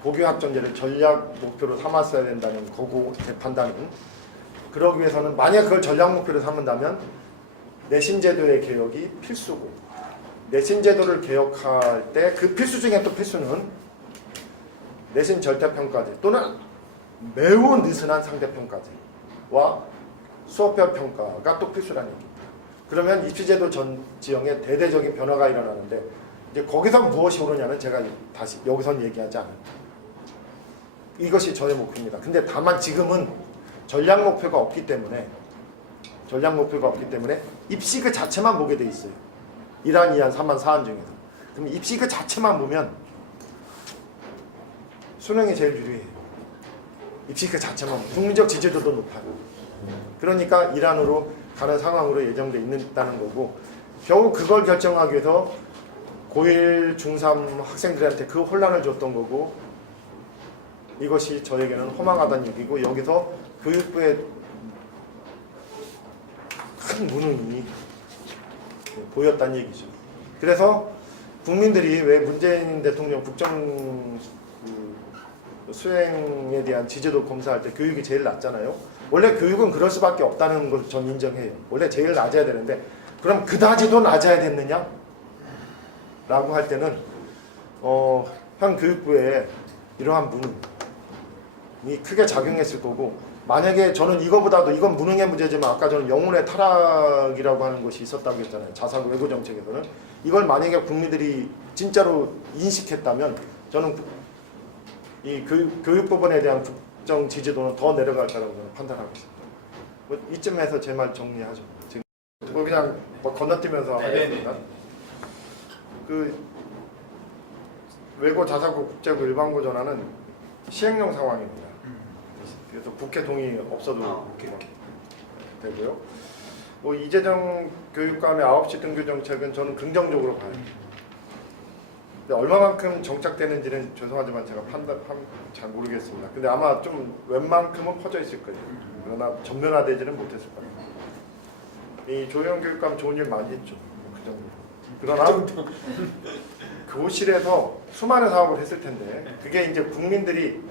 고교학점제를 전략 목표로 삼았어야 된다는 거고 제 판단은 그러기 위해서는 만약 그걸 전략 목표로 삼는다면 내신 제도의 개혁이 필수고 내신 제도를 개혁할 때 그 필수 중에 또 필수는 내신 절대평가제 또는 매우 느슨한 상대평가제와 수업별 평가가 또 필수라는 얘기입니다. 그러면 입시제도 전 지형에 대대적인 변화가 일어나는데 이제 거기서 무엇이 오르냐는 제가 다시 여기선 얘기하지 않습니다. 이것이 저의 목표입니다. 근데 다만 지금은 전략 목표가 없기 때문에 입시 그 자체만 보게 돼 있어요. 1안, 2안, 3안, 4안 중에서. 그럼 입시 그 자체만 보면 수능이 제일 유리해요. 입시 그 자체만 국민적 지지도도 높아요. 그러니까 1안으로 가는 상황으로 예정돼 있다는 거고 겨우 그걸 결정하기 위해서 고1, 중3 학생들한테 그 혼란을 줬던 거고 이것이 저에게는 허망하다는 얘기고 여기서 교육부의 큰 무능이 보였다는 얘기죠. 그래서 국민들이 왜 문재인 대통령 국정 수행에 대한 지지도 검사할 때 교육이 제일 낮잖아요. 원래 교육은 그럴 수밖에 없다는 걸 전 인정해요. 원래 제일 낮아야 되는데 그럼 그다지도 낮아야 됐느냐? 라고 할 때는 현 교육부에 이러한 무능이 크게 작용했을 거고 만약에 저는 이거보다도 이건 무능의 문제지만 아까 저는 영혼의 타락이라고 하는 것이 있었다고 했잖아요. 자사고 외고 정책에서는 이걸 만약에 국민들이 진짜로 인식했다면 저는 이 교육 부분에 대한 국정 지지도는 더 내려갈 거라고 저는 판단하고 있습니다. 뭐 이쯤에서 제 말 정리하죠. 지금 뭐 그냥 뭐 건너뛰면서 하겠습니다. 그 외고 자사고 국제고 일반고 전환은 시행령 상황입니다. 그래서 국회 동의 없어도 되고요. 뭐 이재정 교육감의 9시 등교 정책은 저는 긍정적으로 봐요. 근데 얼마만큼 정착되는지는 죄송하지만 제가 잘 모르겠습니다. 근데 아마 좀 웬만큼은 퍼져 있을 거예요. 그러나 전면화되지는 못했을 거예요. 이 조영 교육감 좋은 일 많이 했죠. 그 정도. 그러나 교실에서 수많은 사업을 했을 텐데 그게 이제 국민들이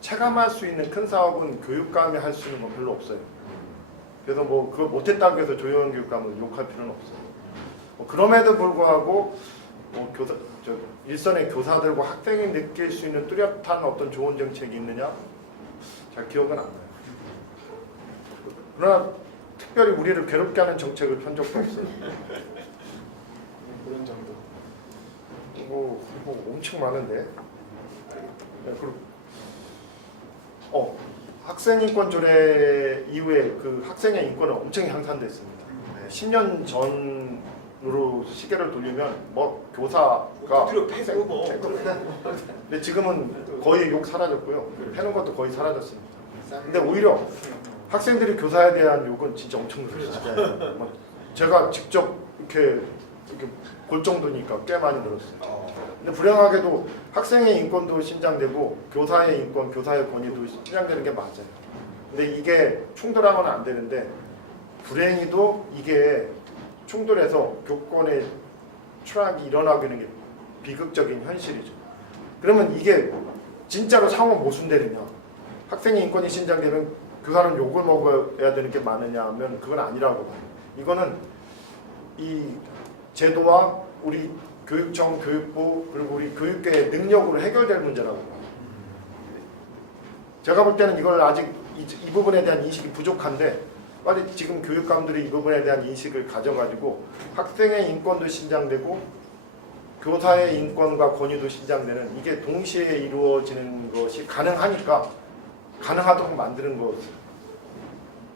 체감할 수 있는 큰 사업은 교육감이 할 수 있는 건 별로 없어요. 그래서 뭐 그걸 못했다고 해서 조영 교육감을 욕할 필요는 없어요. 뭐 그럼에도 불구하고 뭐 일선의 교사들과 학생이 느낄 수 있는 뚜렷한 어떤 좋은 정책이 있느냐? 잘 기억은 안 나요. 그러나 특별히 우리를 괴롭게 하는 정책을 편 적도 없어요. 그런 정도. 뭐 엄청 많은데. 네, 그리고 학생인권 조례 이후에 그 학생의 인권은 엄청 향상됐습니다. 10년 전으로 시계를 돌리면 뭐 교사가 패고 뭐. 근데 지금은 거의 욕 사라졌고요. 패는 것도 거의 사라졌습니다. 근데 오히려 학생들이 교사에 대한 욕은 진짜 엄청 늘었어요. 제가 직접 이렇게 볼 정도니까 꽤 많이 늘었어요. 근데 불행하게도 학생의 인권도 신장되고 교사의 인권, 교사의 권위도 신장되는 게 맞아요. 근데 이게 충돌하면 안 되는데 불행히도 이게 충돌해서 교권의 추락이 일어나고 있는 게 비극적인 현실이죠. 그러면 이게 진짜로 상호 모순되느냐? 학생의 인권이 신장되면 교사는 욕을 먹어야 되는 게 많으냐 하면 그건 아니라고 봐요. 이거는 이 제도와 우리 교육청, 교육부 그리고 우리 교육계의 능력으로 해결될 문제라고 봐요. 제가 볼 때는 이걸 아직 이 부분에 대한 인식이 부족한데 빨리 지금 교육감들이 이 부분에 대한 인식을 가져가지고 학생의 인권도 신장되고 교사의 인권과 권위도 신장되는 이게 동시에 이루어지는 것이 가능하니까 가능하도록 만드는 것.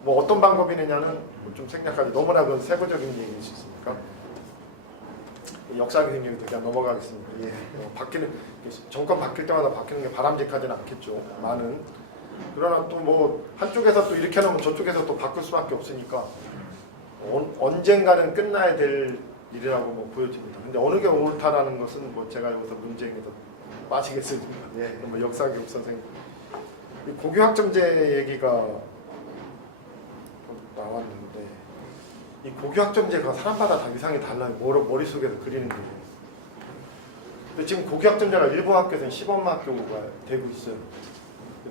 뭐 어떤 방법이 있느냐는 좀 생략하지. 너무나 그건 세부적인 얘기일 수 있으니까. 역사 교수님이 그냥 넘어가겠습니다. 예. 바뀌는 정권 바뀔 때마다 바뀌는 게 바람직하지는 않겠죠. 많은. 그러나 또 뭐 한쪽에서 또 이렇게 하면 저쪽에서 또 바꿀 수밖에 없으니까 언젠가는 끝나야 될 일이라고 뭐 보여집니다. 근데 어느 게 옳다라는 것은 뭐 제가 여기서 논쟁에서 빠지겠습니다. 예. 뭐 역사교육 선생님. 고교학점제 얘기가 나왔는데 이 고교학점제가 사람마다 다 위상이 달라요. 머릿속에서 그리는 게. 근데 지금 고교학점제가 일부 학교에서는 시범 학교가 되고 있어요.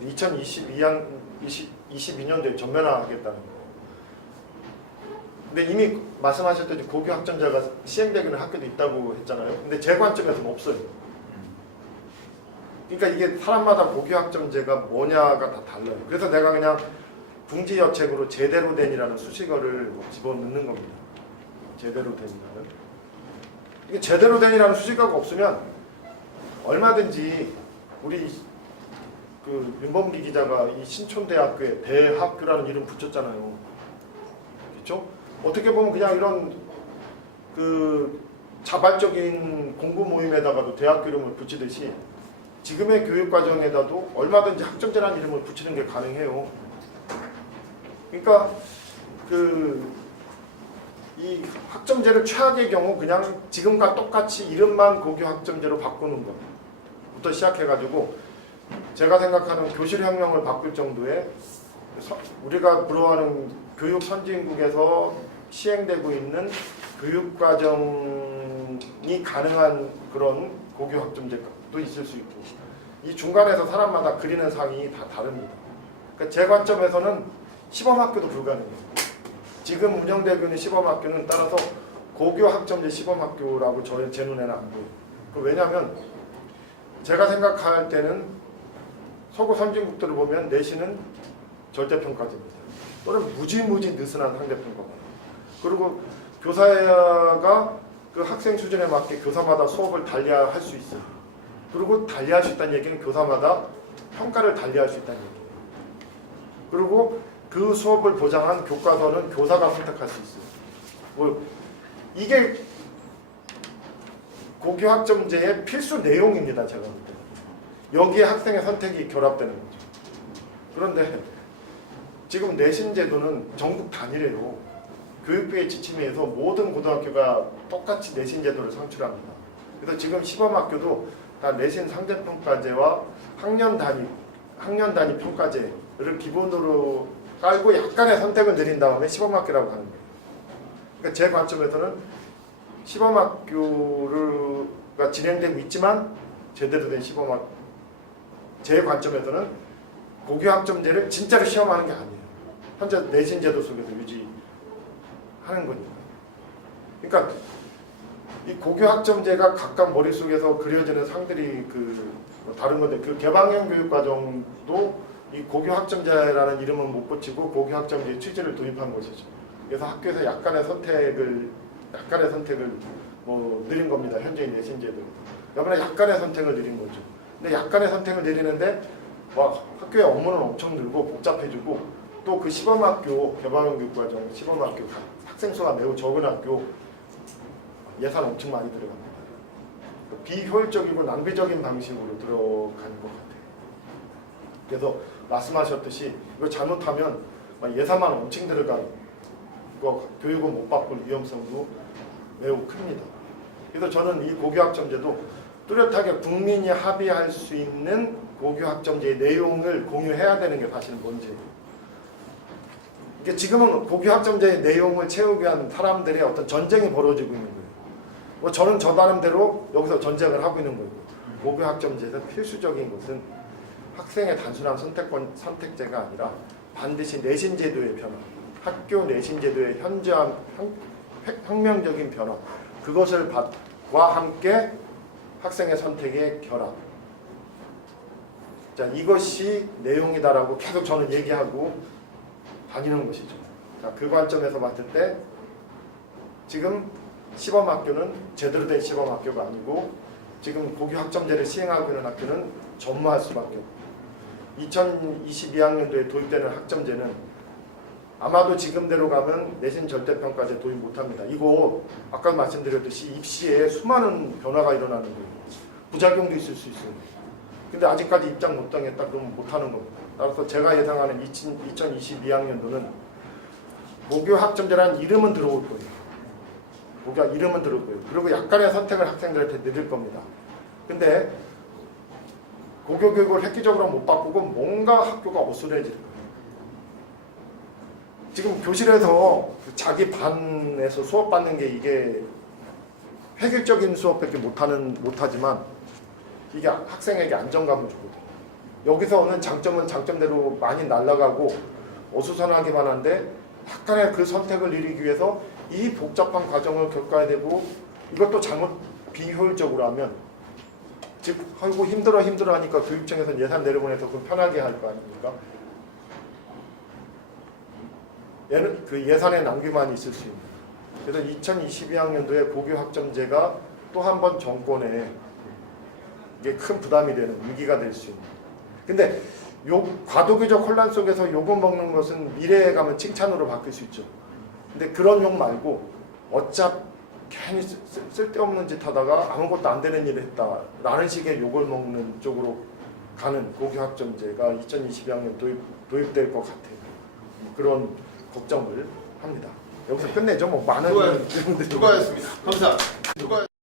2022년도에 전면화하겠다는 거. 근데 이미 말씀하셨듯이 고교 학점제가 시행되기는 학교도 있다고 했잖아요. 근데 제 관점에서는 없어요. 그러니까 이게 사람마다 고교 학점제가 뭐냐가 다 달라요. 그래서 내가 그냥 궁지여책으로 제대로 된이라는 수식어를 집어넣는 겁니다. 제대로 된이라는. 이게 제대로 된이라는 수식어가 없으면 얼마든지 우리 그 윤범기 기자가 이 신촌대학교에 대학교라는 이름 붙였잖아요. 그렇죠? 어떻게 보면 그냥 이런 그 자발적인 공부 모임에다가도 대학교 이름을 붙이듯이 지금의 교육 과정에다도 얼마든지 학점제라는 이름을 붙이는 게 가능해요. 그러니까 이 학점제를 최악의 경우 그냥 지금과 똑같이 이름만 고교 학점제로 바꾸는 것부터 시작해가지고 제가 생각하는 교실혁명을 바꿀 정도의 우리가 부러워하는 교육 선진국에서 시행되고 있는 교육과정이 가능한 그런 고교 학점제도 있을 수 있고 이 중간에서 사람마다 그리는 상이 다 다릅니다. 그러니까 제 관점에서는 시범학교도 불가능해요. 지금 운영되고 있는 시범학교는 따라서 고교 학점제 시범학교라고 제 눈에는 안 보여요. 왜냐하면 제가 생각할 때는 서구 선진국들을 보면 내신은 절대평가제입니다. 또는 무지무지 느슨한 상대평가가. 그리고 교사가 그 학생 수준에 맞게 교사마다 수업을 달리할 수 있어요. 그리고 달리할 수 있다는 얘기는 교사마다 평가를 달리할 수 있다는 얘기예요. 그리고 그 수업을 보장한 교과서는 교사가 선택할 수 있어요. 이게 고교 학점제의 필수 내용입니다. 제가 볼 때. 여기에 학생의 선택이 결합되는 거죠. 그런데 지금 내신 제도는 전국 단일해요. 교육부의 지침에 의해서 모든 고등학교가 똑같이 내신 제도를 상출합니다. 그래서 지금 시범학교도 다 내신 상대평가제와 학년 단위 평가제를 기본으로 깔고 약간의 선택을 내린 다음에 시범학교라고 하는 거예요. 그러니까 제 관점에서는 시범학교가 진행되고 있지만 제대로 된 제 관점에서는 고교 학점제를 진짜로 시험하는 게 아니에요. 현재 내신 제도 속에서 유지하는 거니까. 그러니까 이 고교 학점제가 각각 머릿속에서 그려지는 상들이 다른 건데 그 개방형 교육 과정도 이 고교 학점제라는 이름은 못 붙이고 고교 학점제의 취지를 도입한 것이죠. 그래서 학교에서 약간의 선택을 느린 겁니다. 현재의 내신 제도. 이번에 약간의 선택을 느린 거죠. 근데 약간의 선택을 내리는데 학교의 업무는 엄청 늘고 복잡해지고 또 그 시범학교 개방형 교육과정 시범학교 학생 수가 매우 적은 학교 예산 엄청 많이 들어갑니다. 비효율적이고 낭비적인 방식으로 들어가는 것 같아요. 그래서 말씀하셨듯이 이거 잘못하면 예산만 엄청 들어간 교육은 못 바꿀 위험성도 매우 큽니다. 그래서 저는 이 고교학점제도 뚜렷하게 국민이 합의할 수 있는 고교학점제의 내용을 공유해야 되는 게 사실은 문제예요. 이게 지금은 고교학점제의 내용을 채우기 위한 사람들의 어떤 전쟁이 벌어지고 있는 거예요. 저는 저 나름대로 여기서 전쟁을 하고 있는 거고 고교학점제에서 필수적인 것은 학생의 단순한 선택제가 아니라 반드시 내신제도의 변화, 학교 내신제도의 현저한 혁명적인 변화, 그것과 함께 학생의 선택의 결합. 자, 이것이 내용이다라고 계속 저는 얘기하고 다니는 것이죠. 자, 그 관점에서 봤을 때 지금 시범학교는 제대로 된 시범학교가 아니고 지금 고교 학점제를 시행하고 있는 학교는 전무할 수밖에 없고 2022학년도에 도입되는 학점제는 아마도 지금대로 가면 내신 절대평가제 도입 못합니다. 이거 아까 말씀드렸듯이 입시에 수많은 변화가 일어나는 거예요. 부작용도 있을 수 있어요. 근데 아직까지 입장 못 당했다 그러면 못하는 겁니다. 따라서 제가 예상하는 2022학년도는 고교 학점제라는 이름은 들어올 거예요. 고교 이름은 들어올 거예요. 그리고 약간의 선택을 학생들한테 내릴 겁니다. 근데 고교 교육을 획기적으로 못 바꾸고 뭔가 학교가 어수선해질 거예요. 지금 교실에서 자기 반에서 수업 받는 게 이게 획일적인 수업밖에 못하지만 이게 학생에게 안정감을 주거든요. 여기서 오는 장점은 장점대로 많이 날아가고 어수선하기만 한데 약간의 그 선택을 이루기 위해서 이 복잡한 과정을 겪어야 되고 이것도 잘못 비효율적으로 하면 즉 아이고 힘들어 하니까 교육청에서는 예산 내려보내서 그럼 편하게 할 거 아닙니까? 얘는 그 예산의 낭비만 있을 수 있는. 그래서 2022학년도에 고교 학점제가 또 한 번 정권에 이게 큰 부담이 되는 위기가 될 수 있는. 근데 요 과도기적 혼란 속에서 욕을 먹는 것은 미래에 가면 칭찬으로 바뀔 수 있죠. 근데 그런 욕 말고 어차피 괜히 쓸데없는 짓 하다가 아무것도 안 되는 일을 했다라는 식의 욕을 먹는 쪽으로 가는 고교 학점제가 2022학년 도입될 것 같아요. 그런 걱정을 합니다. 여기서 끝내죠. 뭐 많은 수고하셨습니다. 감사합니다.